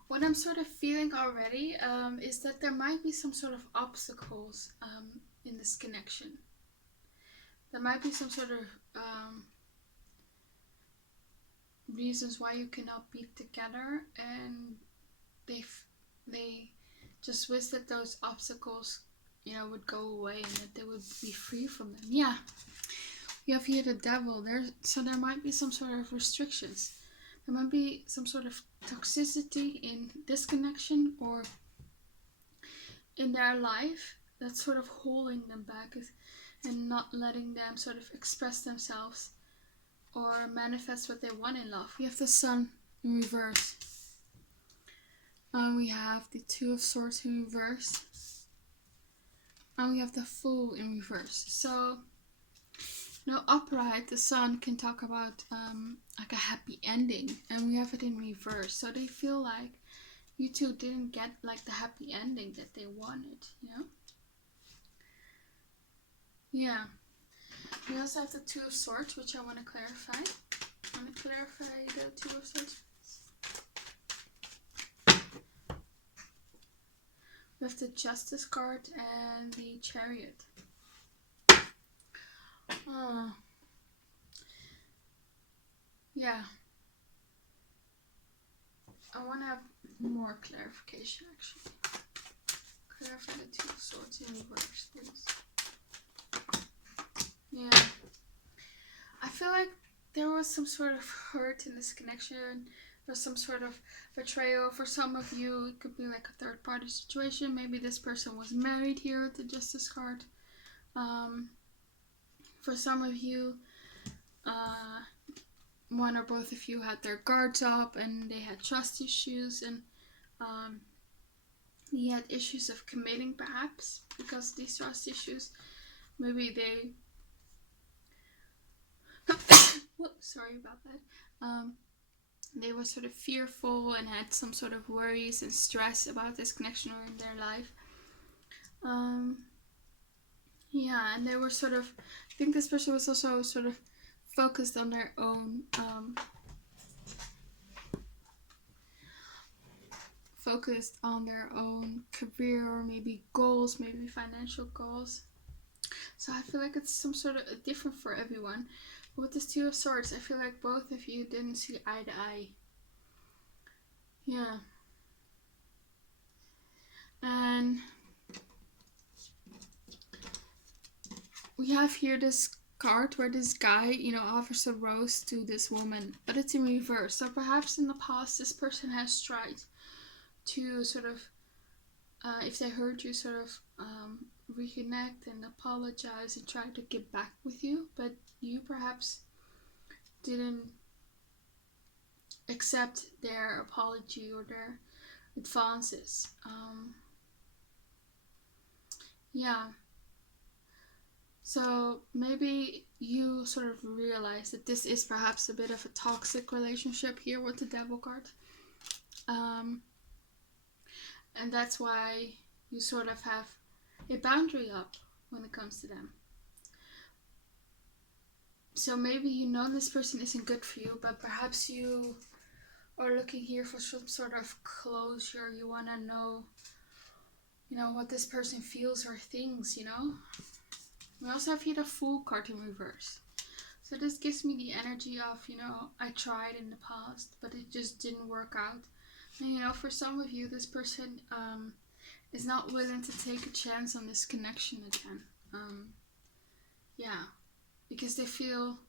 What I'm sort of feeling already is that there might be some sort of obstacles in this connection. There might be some sort of reasons why you cannot be together, and they just wish that those obstacles would go away and that they would be free from them. Yeah. You have here the devil. So there might be some sort of restrictions. There might be some sort of toxicity in this connection or in their life that's sort of holding them back and not letting them sort of express themselves or manifest what they want in love. We have the Sun in reverse. And we have the Two of Swords in reverse. And we have the Fool in reverse. So, upright, the Sun can talk about like a happy ending. And we have it in reverse. So they feel like you two didn't get like the happy ending that they wanted, Yeah. We also have the Two of Swords, which I want to clarify. I want to clarify the Two of Swords. We have the Justice card and the Chariot. Yeah. I want to have more clarification, actually. Clarify the Two of Swords in reverse, please. Yeah. I feel like there was some sort of hurt in this connection. Or some sort of betrayal. For some of you, it could be like a third party situation. Maybe this person was married here with the Justice card. For some of you, one or both of you had their guards up and they had trust issues, and he had issues of committing, perhaps because of these trust issues. Maybe they sorry about that. They were sort of fearful and had some sort of worries and stress about this connection or in their life. Yeah, and they were sort of, I think this person was also sort of focused on their own career or maybe goals, maybe financial goals. So I feel like it's some sort of different for everyone. But with this Two of Swords, I feel like both of you didn't see eye to eye. Yeah. And we have here this card where this guy, offers a rose to this woman, but it's in reverse. So perhaps in the past this person has tried to sort of, if they hurt you, sort of reconnect and apologize and try to get back with you, but you perhaps didn't accept their apology or their advances. Yeah. So maybe you sort of realize that this is perhaps a bit of a toxic relationship here with the Devil card. And that's why you sort of have a boundary up when it comes to them. So maybe this person isn't good for you, but perhaps you are looking here for some sort of closure. You want to know, what this person feels or thinks, We also have here the Fool card in reverse. So this gives me the energy of, I tried in the past, but it just didn't work out. And, for some of you, this person is not willing to take a chance on this connection again. Yeah. Because they feel,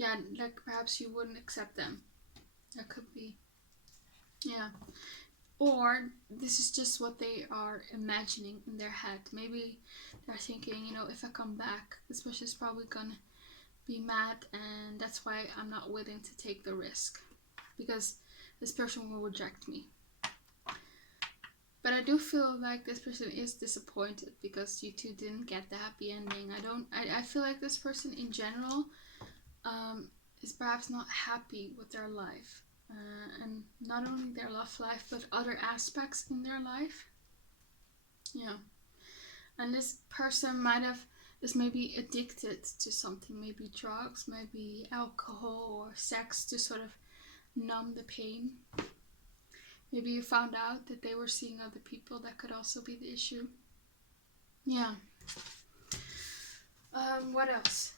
like perhaps you wouldn't accept them. That could be. Yeah. Or this is just what they are imagining in their head. Maybe they're thinking, if I come back, this person is probably gonna be mad, and that's why I'm not willing to take the risk, because this person will reject me. But I do feel like this person is disappointed because you two didn't get the happy ending. I feel like this person in general is perhaps not happy with their life. And not only their love life, but other aspects in their life. Yeah. And this person is maybe addicted to something, maybe drugs, maybe alcohol or sex, to sort of numb the pain. Maybe you found out that they were seeing other people. That could also be the issue. Yeah. What else?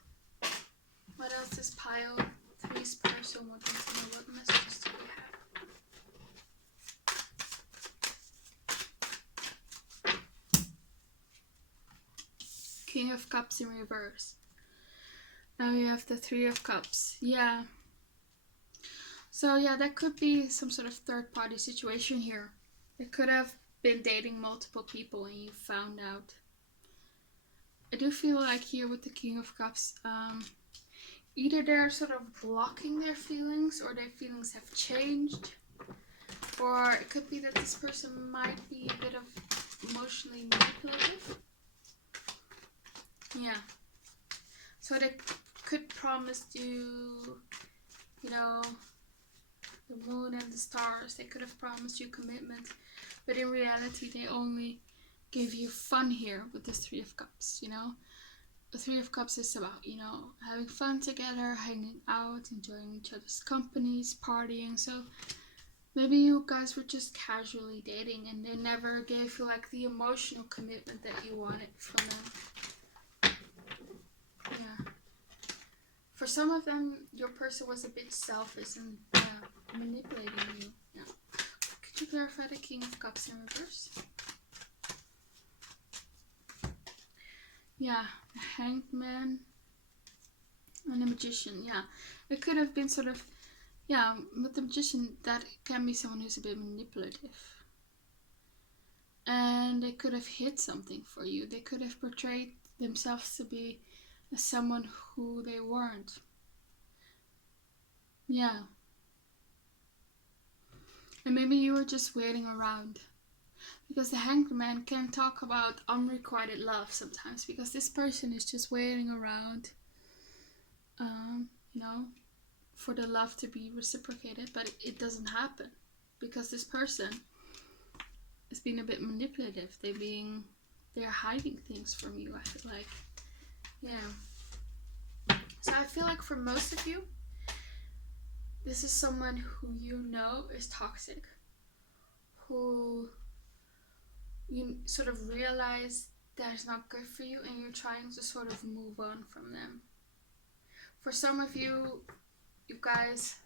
What else is pile 3's person wanting to know? What messages do we have? King of Cups in reverse. Now you have the Three of Cups. Yeah. So yeah, that could be some sort of third party situation here. It could have been dating multiple people and you found out. I do feel like here with the King of Cups, either they're sort of blocking their feelings or their feelings have changed. Or it could be that this person might be a bit of emotionally manipulative. Yeah. So they could promise you, you know, the moon and the stars. They could have promised you commitment. But in reality, they only give you fun here with this Three of Cups, you know. The Three of Cups is about, you know, having fun together, hanging out, enjoying each other's companies, partying. So maybe you guys were just casually dating and they never gave you like the emotional commitment that you wanted from them. Yeah. For some of them, your person was a bit selfish and manipulating you. Yeah. Could you clarify the King of Cups in reverse? Yeah, the Hanged Man and the Magician. Yeah, it could have been sort of, yeah, with the Magician, that can be someone who's a bit manipulative. And they could have hid something for you. They could have portrayed themselves to be someone who they weren't. Yeah. And maybe you were just waiting around. Because the Hanged Man can talk about unrequited love sometimes. Because this person is just waiting around, you know, for the love to be reciprocated. But it doesn't happen. Because this person is being a bit manipulative. They're hiding things from you, I feel like. Yeah. So I feel like for most of you, this is someone who you know is toxic. Who you sort of realize that is not good for you and you're trying to sort of move on from them. For some of you, you guys,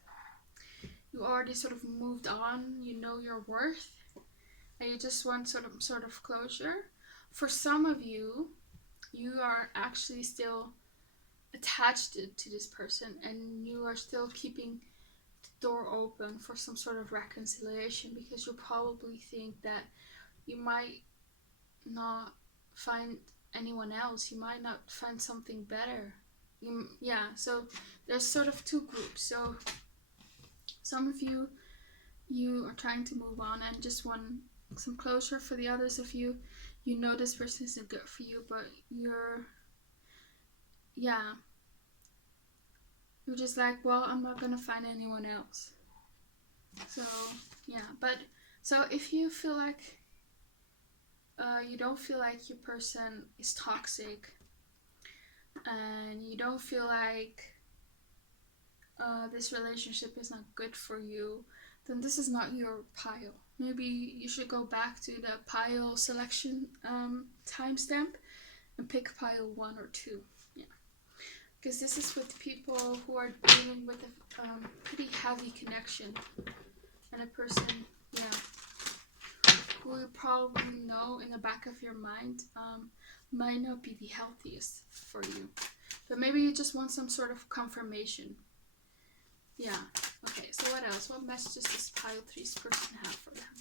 you already sort of moved on, you know your worth, and you just want sort of closure. For some of you, you are actually still attached to this person and you are still keeping the door open for some sort of reconciliation because you probably think that you might not find anyone else, you might not find something better. So there's sort of two groups. So some of you are trying to move on and just want some closure. For the others of you, you know this person isn't good for you, but you're just like, well, I'm not gonna find anyone else. So yeah, but so if you feel like you don't feel like your person is toxic and you don't feel like this relationship is not good for you, then this is not your pile. Maybe you should go back to the pile selection timestamp and pick pile 1 or 2. Yeah, because this is with people who are dealing with a pretty heavy connection and a person, who you probably know in the back of your mind might not be the healthiest for you. But maybe you just want some sort of confirmation. Yeah. Okay, so what else? What messages does pile 3's person have for them?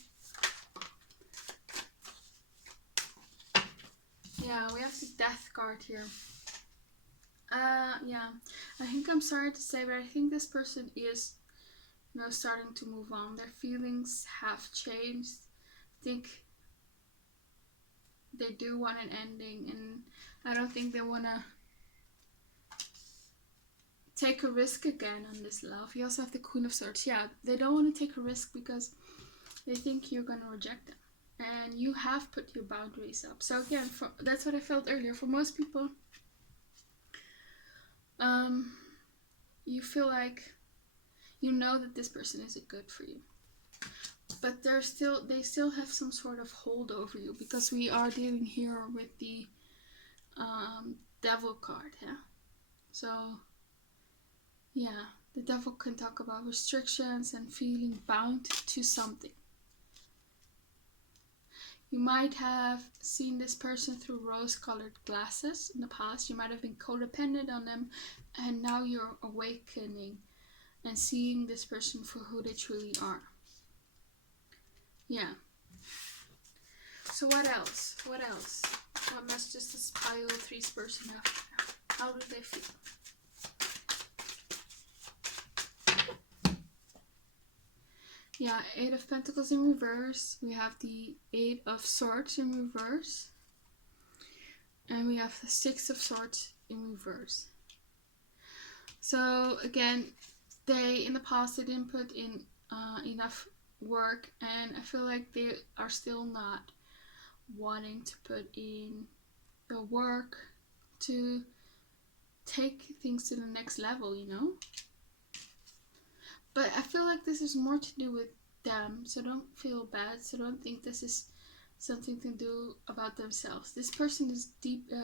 Yeah, we have the Death card here. Yeah. I think I'm sorry to say, but I think this person is, starting to move on. Their feelings have changed. I think they do want an ending, and I don't think they want to take a risk again on this love. You also have the Queen of Swords. Yeah, they don't want to take a risk because they think you're going to reject them. And you have put your boundaries up. So again, that's what I felt earlier. For most people, you feel like you know that this person isn't good for you. But they still have some sort of hold over you, because we are dealing here with the Devil card, yeah? So, yeah, the Devil can talk about restrictions and feeling bound to something. You might have seen this person through rose-colored glasses in the past. You might have been codependent on them, and now you're awakening and seeing this person for who they truly are. Yeah. So what else? What else? What messages does pile 3's person have? How do they feel? Yeah, 8 of Pentacles in reverse. We have the 8 of Swords in reverse. And we have the 6 of Swords in reverse. So again, in the past, they didn't put in enough work. And I feel like they are still not wanting to put in the work to take things to the next level, you know? But I feel like this is more to do with them, so don't feel bad. So don't think this is something to do about themselves. This person is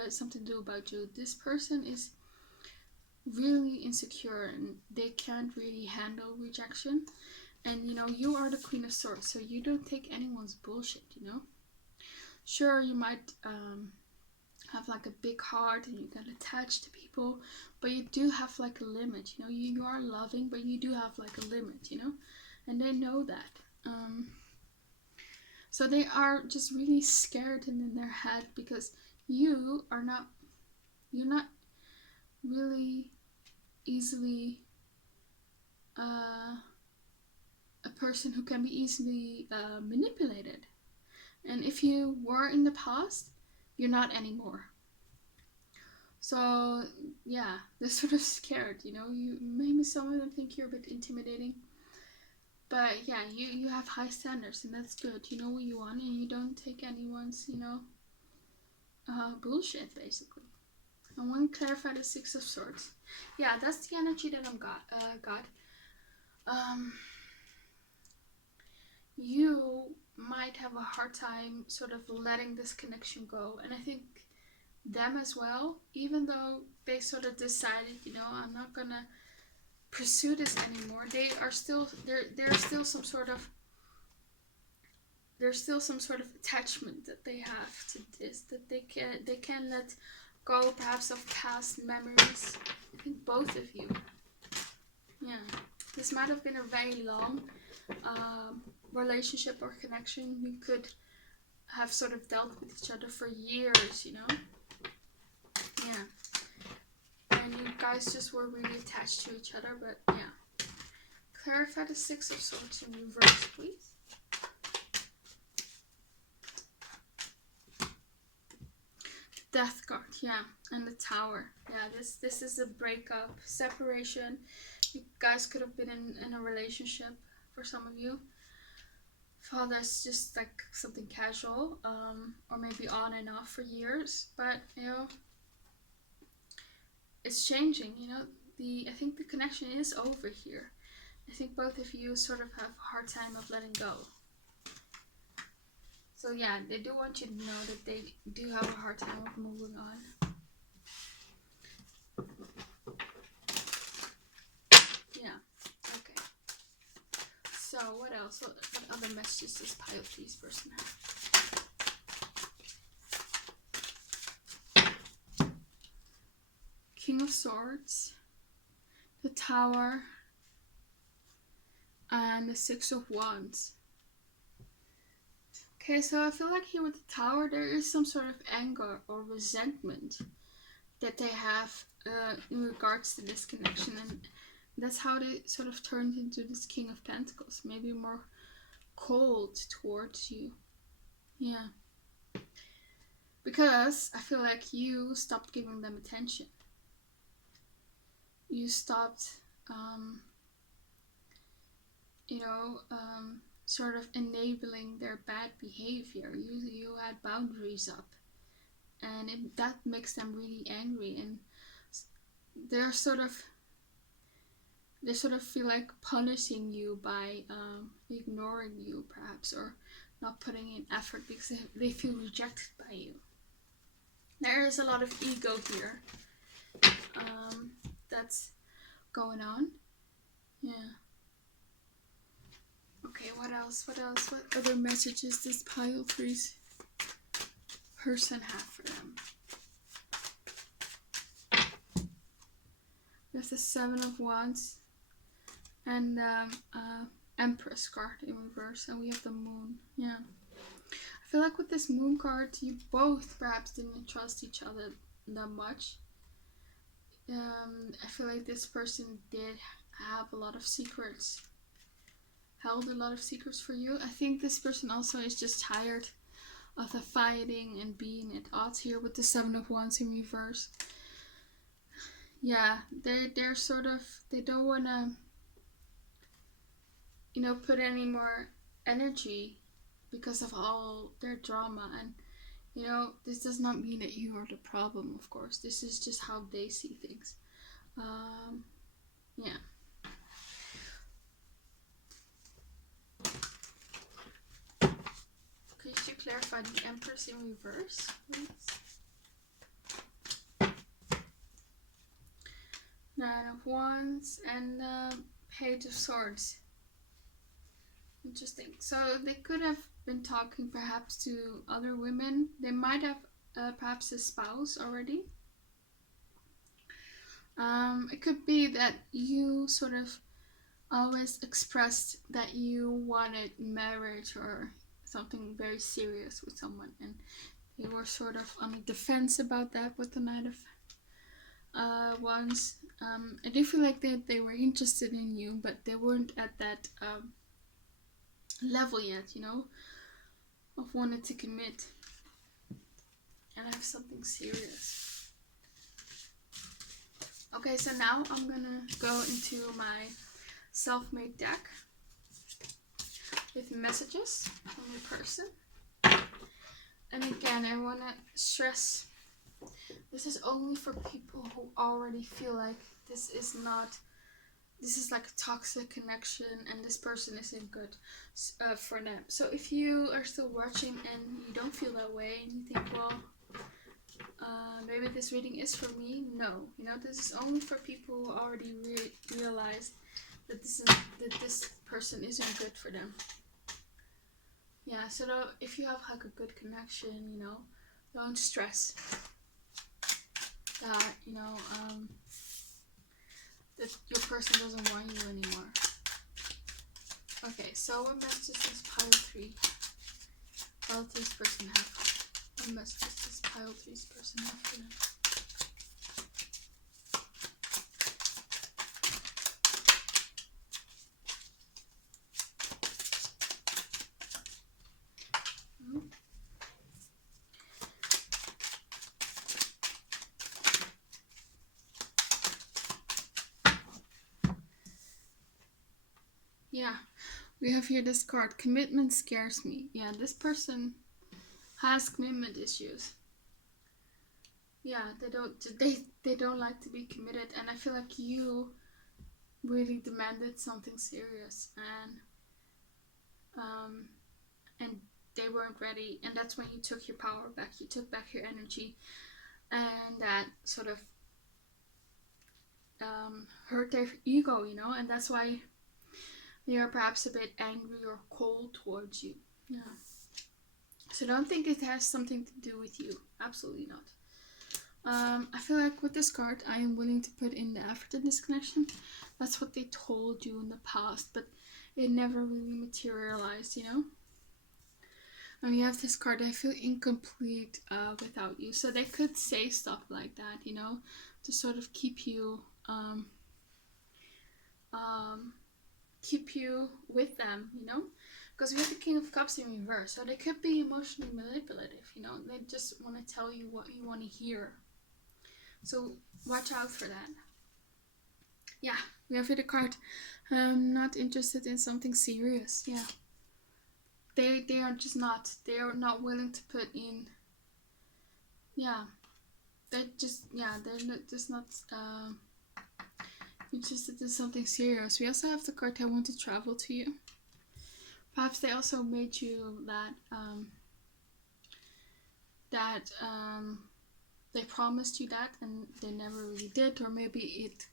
something to do about you. This person is really insecure and they can't really handle rejection. And you know, you are the Queen of Swords, so you don't take anyone's bullshit, you know? Sure, you might have like a big heart and you get attached to people, but you do have like a limit, you know? You are loving, but you do have like a limit, you know? And they know that. So they are just really scared and in their head because you're not really easily a person who can be easily manipulated. And if you were in the past, you're not anymore. So yeah, they're sort of scared, you know? Maybe some of them think you're a bit intimidating. But yeah, you have high standards and that's good. You know what you want and you don't take anyone's, you know, bullshit basically. I want to clarify the 6 of Swords. Yeah, that's the energy that I'm got. You might have a hard time sort of letting this connection go, and I think them as well, even though they sort of decided, you know, I'm not gonna pursue this anymore. There's still some sort of attachment that they have to this, that they can let go perhaps of past memories. I think both of you. Yeah, this might have been a very long relationship or connection. You could have sort of dealt with each other for years, you know? Yeah. And you guys just were really attached to each other, but yeah. Clarify the 6 of Swords in reverse, please. Death card, yeah, and the Tower. Yeah, this is a breakup, separation. You guys could have been in a relationship for some of you. For others, just like something casual, or maybe on and off for years. But you know, it's changing. You know, I think the connection is over here. I think both of you sort of have a hard time of letting go. So yeah, they do want you to know that they do have a hard time of moving on. Yeah, okay. So what else? What other messages does Pile 3's person have? King of Swords, the Tower, and the 6 of Wands. Okay, so I feel like here with the Tower, there is some sort of anger or resentment that they have in regards to this connection, and that's how they sort of turned into this King of Pentacles, maybe more cold towards you. Yeah. Because I feel like you stopped giving them attention. You stopped, sort of enabling their bad behavior. You had boundaries up, and that makes them really angry, and they sort of feel like punishing you by ignoring you perhaps, or not putting in effort because they feel rejected by you. There is a lot of ego here that's going on. Yeah. Okay, what else? What other messages does Pile 3's person have for them? There's the Seven of Wands and Empress card in reverse, and we have the Moon. Yeah, I feel like with this Moon card, you both perhaps didn't trust each other that much. I feel like this person did have a lot of secrets, held a lot of secrets for you. I think this person also is just tired of the fighting and being at odds here with the Seven of Wands in reverse. Yeah, they're sort of, they don't want to, you know, put any more energy because of all their drama. And you know, this does not mean that you are the problem, of course. This is just how they see things. Yeah. Could you clarify the Empress in reverse, please? Nine of Wands and Page of Swords. Interesting. So they could have been talking perhaps to other women. They might have perhaps a spouse already. It could be that you sort of always expressed that you wanted marriage or something very serious with someone, and they were sort of on the defense about that with the Knight of Wands. I do feel like they were interested in you, but they weren't at that level yet, you know, of wanting to commit and have something serious. Okay, so now I'm gonna go into my self-made deck with messages from your person. And again, I want to stress, this is only for people who already feel like this is like a toxic connection and this person isn't good for them. So if you are still watching and you don't feel that way and you think, well, maybe this reading is for me, no. You know, this is only for people who already realized that this person isn't good for them. Yeah, so if you have like a good connection, you know, don't stress that, you know, that your person doesn't want you anymore. Okay, so what message does pile 3? Pile 3's person have? What message does pile 3's person have for them? Yeah, we have here this card. Commitment scares me. Yeah, this person has commitment issues. Yeah, they don't like to be committed, and I feel like you really demanded something serious, and they weren't ready, and that's when you took your power back. You took back your energy, and that sort of hurt their ego, you know, and that's why they are perhaps a bit angry or cold towards you. Yeah. So don't think it has something to do with you. Absolutely not. I feel like with this card, I am willing to put in the effort in this connection. That's what they told you in the past, but it never really materialized, you know? And we have this card, I feel incomplete without you. So they could say stuff like that, you know, to sort of keep you with them, you know? Because we have the King of Cups in reverse, so they could be emotionally manipulative, you know? They just want to tell you what you want to hear. So watch out for that. Yeah, we have here the card. Not interested in something serious. Yeah. They are just not. They are not willing to put in. Yeah. They're just not interested in something serious. We also have the card, I want to travel to you. Perhaps they also made you they promised you that and they never really did, or maybe it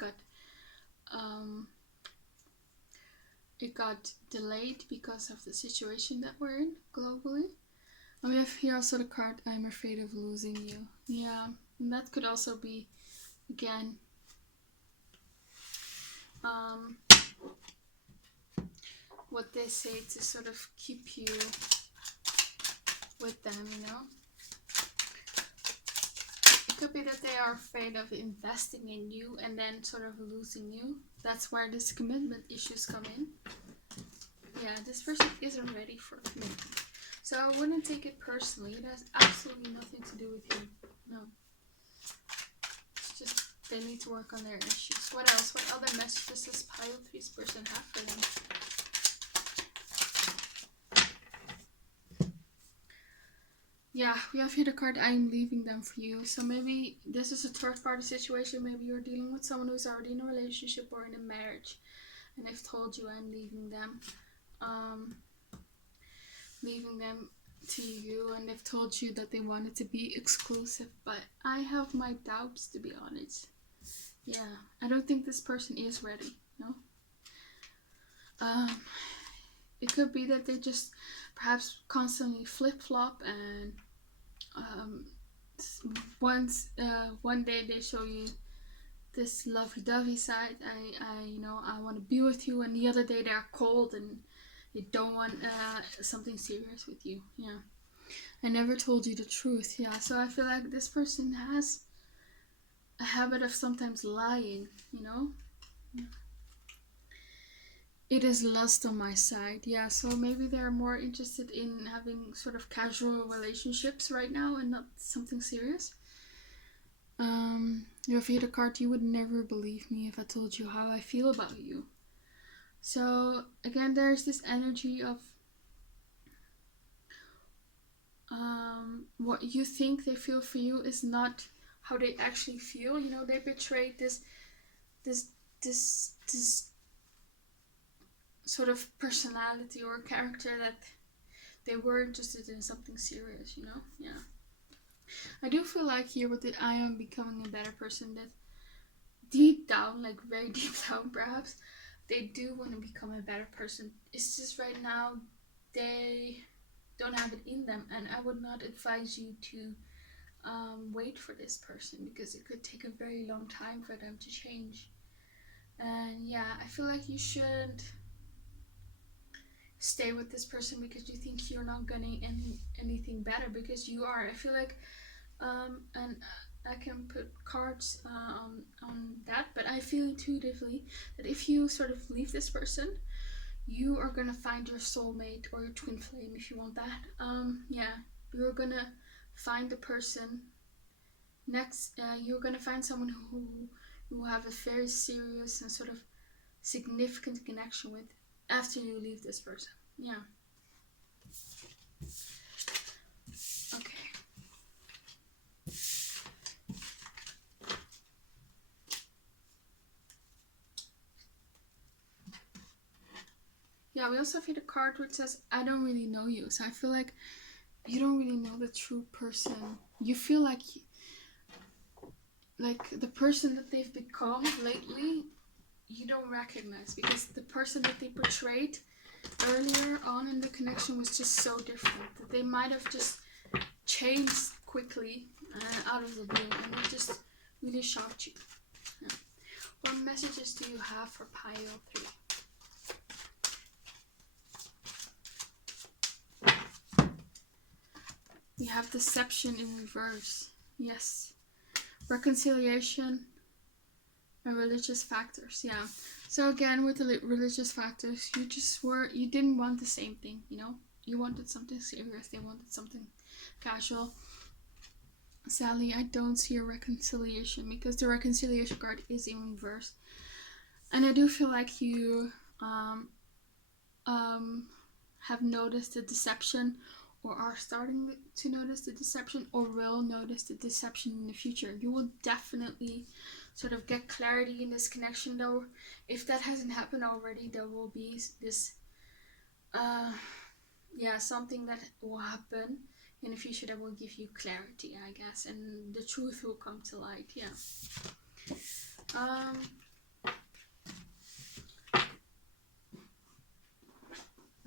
got delayed because of the situation that we're in globally. And we have here also the card, I'm afraid of losing you. Yeah, and that could also be, again, what they say to sort of keep you with them, you know? It could be that they are afraid of investing in you and then sort of losing you. That's where this commitment issues come in. Yeah, this person isn't ready for commitment. So I wouldn't take it personally. It has absolutely nothing to do with you. No. It's just they need to work on their issues. What else? What other messages does Pile 3's person have for them? Yeah, we have here the card, I'm leaving them for you. So maybe this is a third party situation. Maybe you're dealing with someone who's already in a relationship or in a marriage. And they've told you I'm leaving them. Leaving them to you. And they've told you that they wanted to be exclusive. But I have my doubts, to be honest. Yeah, I don't think this person is ready, no? It could be that they just perhaps constantly flip-flop and one day they show you this lovey-dovey side. I want to be with you, and the other day they're cold and they don't want something serious with you. Yeah, I never told you the truth. Yeah, so I feel like this person has a habit of sometimes lying, you know. It is lust on my side. Yeah, so maybe they're more interested in having sort of casual relationships right now and not something serious. Your Veda card, you would never believe me if I told you how I feel about you. So again, there's this energy of what you think they feel for you is not how they actually feel. You know, they betrayed this sort of personality or character that they were interested in something serious, you know? Yeah. I do feel like here with it, I am becoming a better person, that deep down, like very deep down perhaps, they do want to become a better person. It's just right now they don't have it in them, and I would not advise you to wait for this person, because it could take a very long time for them to change. And yeah, I feel like you should stay with this person because you think you're not getting anything better, because you are. I feel like and I can put cards on that, but I feel intuitively that if you sort of leave this person, you are gonna find your soulmate or your twin flame, if you want that. Yeah, you're gonna find the person next. You're gonna find someone who have a very serious and sort of significant connection with after you leave this person. Yeah. Okay. Yeah, we also have here the card which says, I don't really know you. So I feel like you don't really know the true person. You feel like the person that they've become lately, you don't recognize, because the person that they portrayed earlier on in the connection was just so different that they might have just changed quickly out of the blue, and it just really shocked you. Yeah. What messages do you have for Pile 3? We have deception in reverse. Yes. Reconciliation and religious factors. Yeah. So again, with the religious factors, you didn't want the same thing, you know? You wanted something serious. They wanted something casual. Sadly, I don't see a reconciliation, because the reconciliation card is in reverse. And I do feel like you have noticed the deception, or are starting to notice the deception, or will notice the deception in the future. You will definitely sort of get clarity in this connection, though. If that hasn't happened already, there will be this something that will happen in the future that will give you clarity, I guess, and the truth will come to light. Yeah.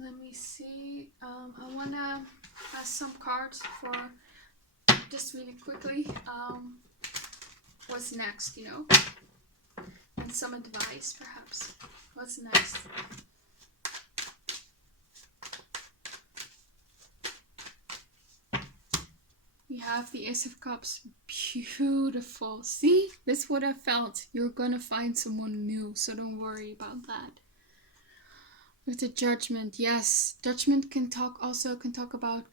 Let me see. I some cards for just really quickly. What's next, you know? And some advice, perhaps. What's next? We have the Ace of Cups. Beautiful. See? That's what I felt. You're gonna find someone new, so don't worry about that. With the Judgment, yes. Judgment can talk about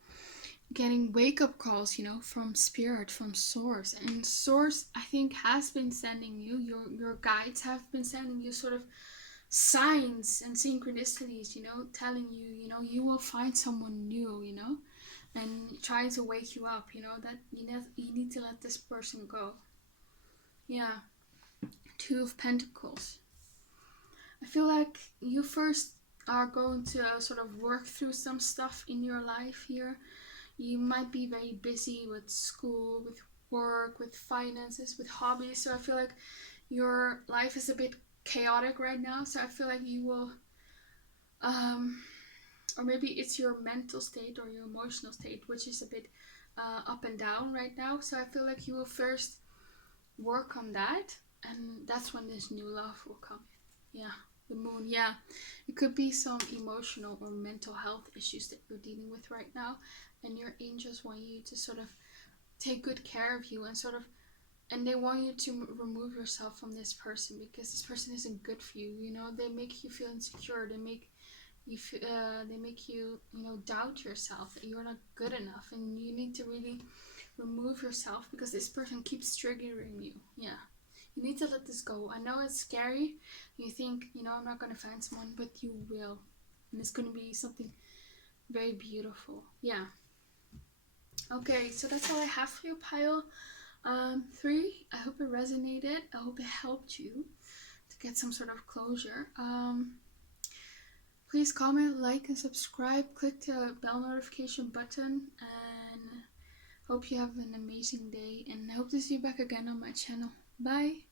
getting wake-up calls, you know, from spirit, from source. And source, I think, has been sending you, your guides have been sending you sort of signs and synchronicities, you know, telling you, you know, you will find someone new, you know, and trying to wake you up, you know, that you need to let this person go. Yeah. Two of Pentacles. I feel like you first are going to sort of work through some stuff in your life here. You might be very busy with school, with work, with finances, with hobbies. So I feel like your life is a bit chaotic right now. So I feel like you will, or maybe it's your mental state or your emotional state, which is a bit up and down right now. So I feel like you will first work on that, and that's when this new love will come. Yeah. The Moon, yeah. It could be some emotional or mental health issues that you're dealing with right now, and your angels want you to sort of take good care of you and they want you to remove yourself from this person because this person isn't good for you. You know, they make you feel insecure. They make you you know, doubt yourself, that you're not good enough, and you need to really remove yourself because this person keeps triggering you. Yeah. You need to let this go. I know it's scary. You think, you know, I'm not going to find someone, but you will. And it's going to be something very beautiful. Yeah. Okay, so that's all I have for you, pile 3. I hope it resonated. I hope it helped you to get some sort of closure. Please comment, like, and subscribe. Click the bell notification button. And hope you have an amazing day. And I hope to see you back again on my channel. Bye.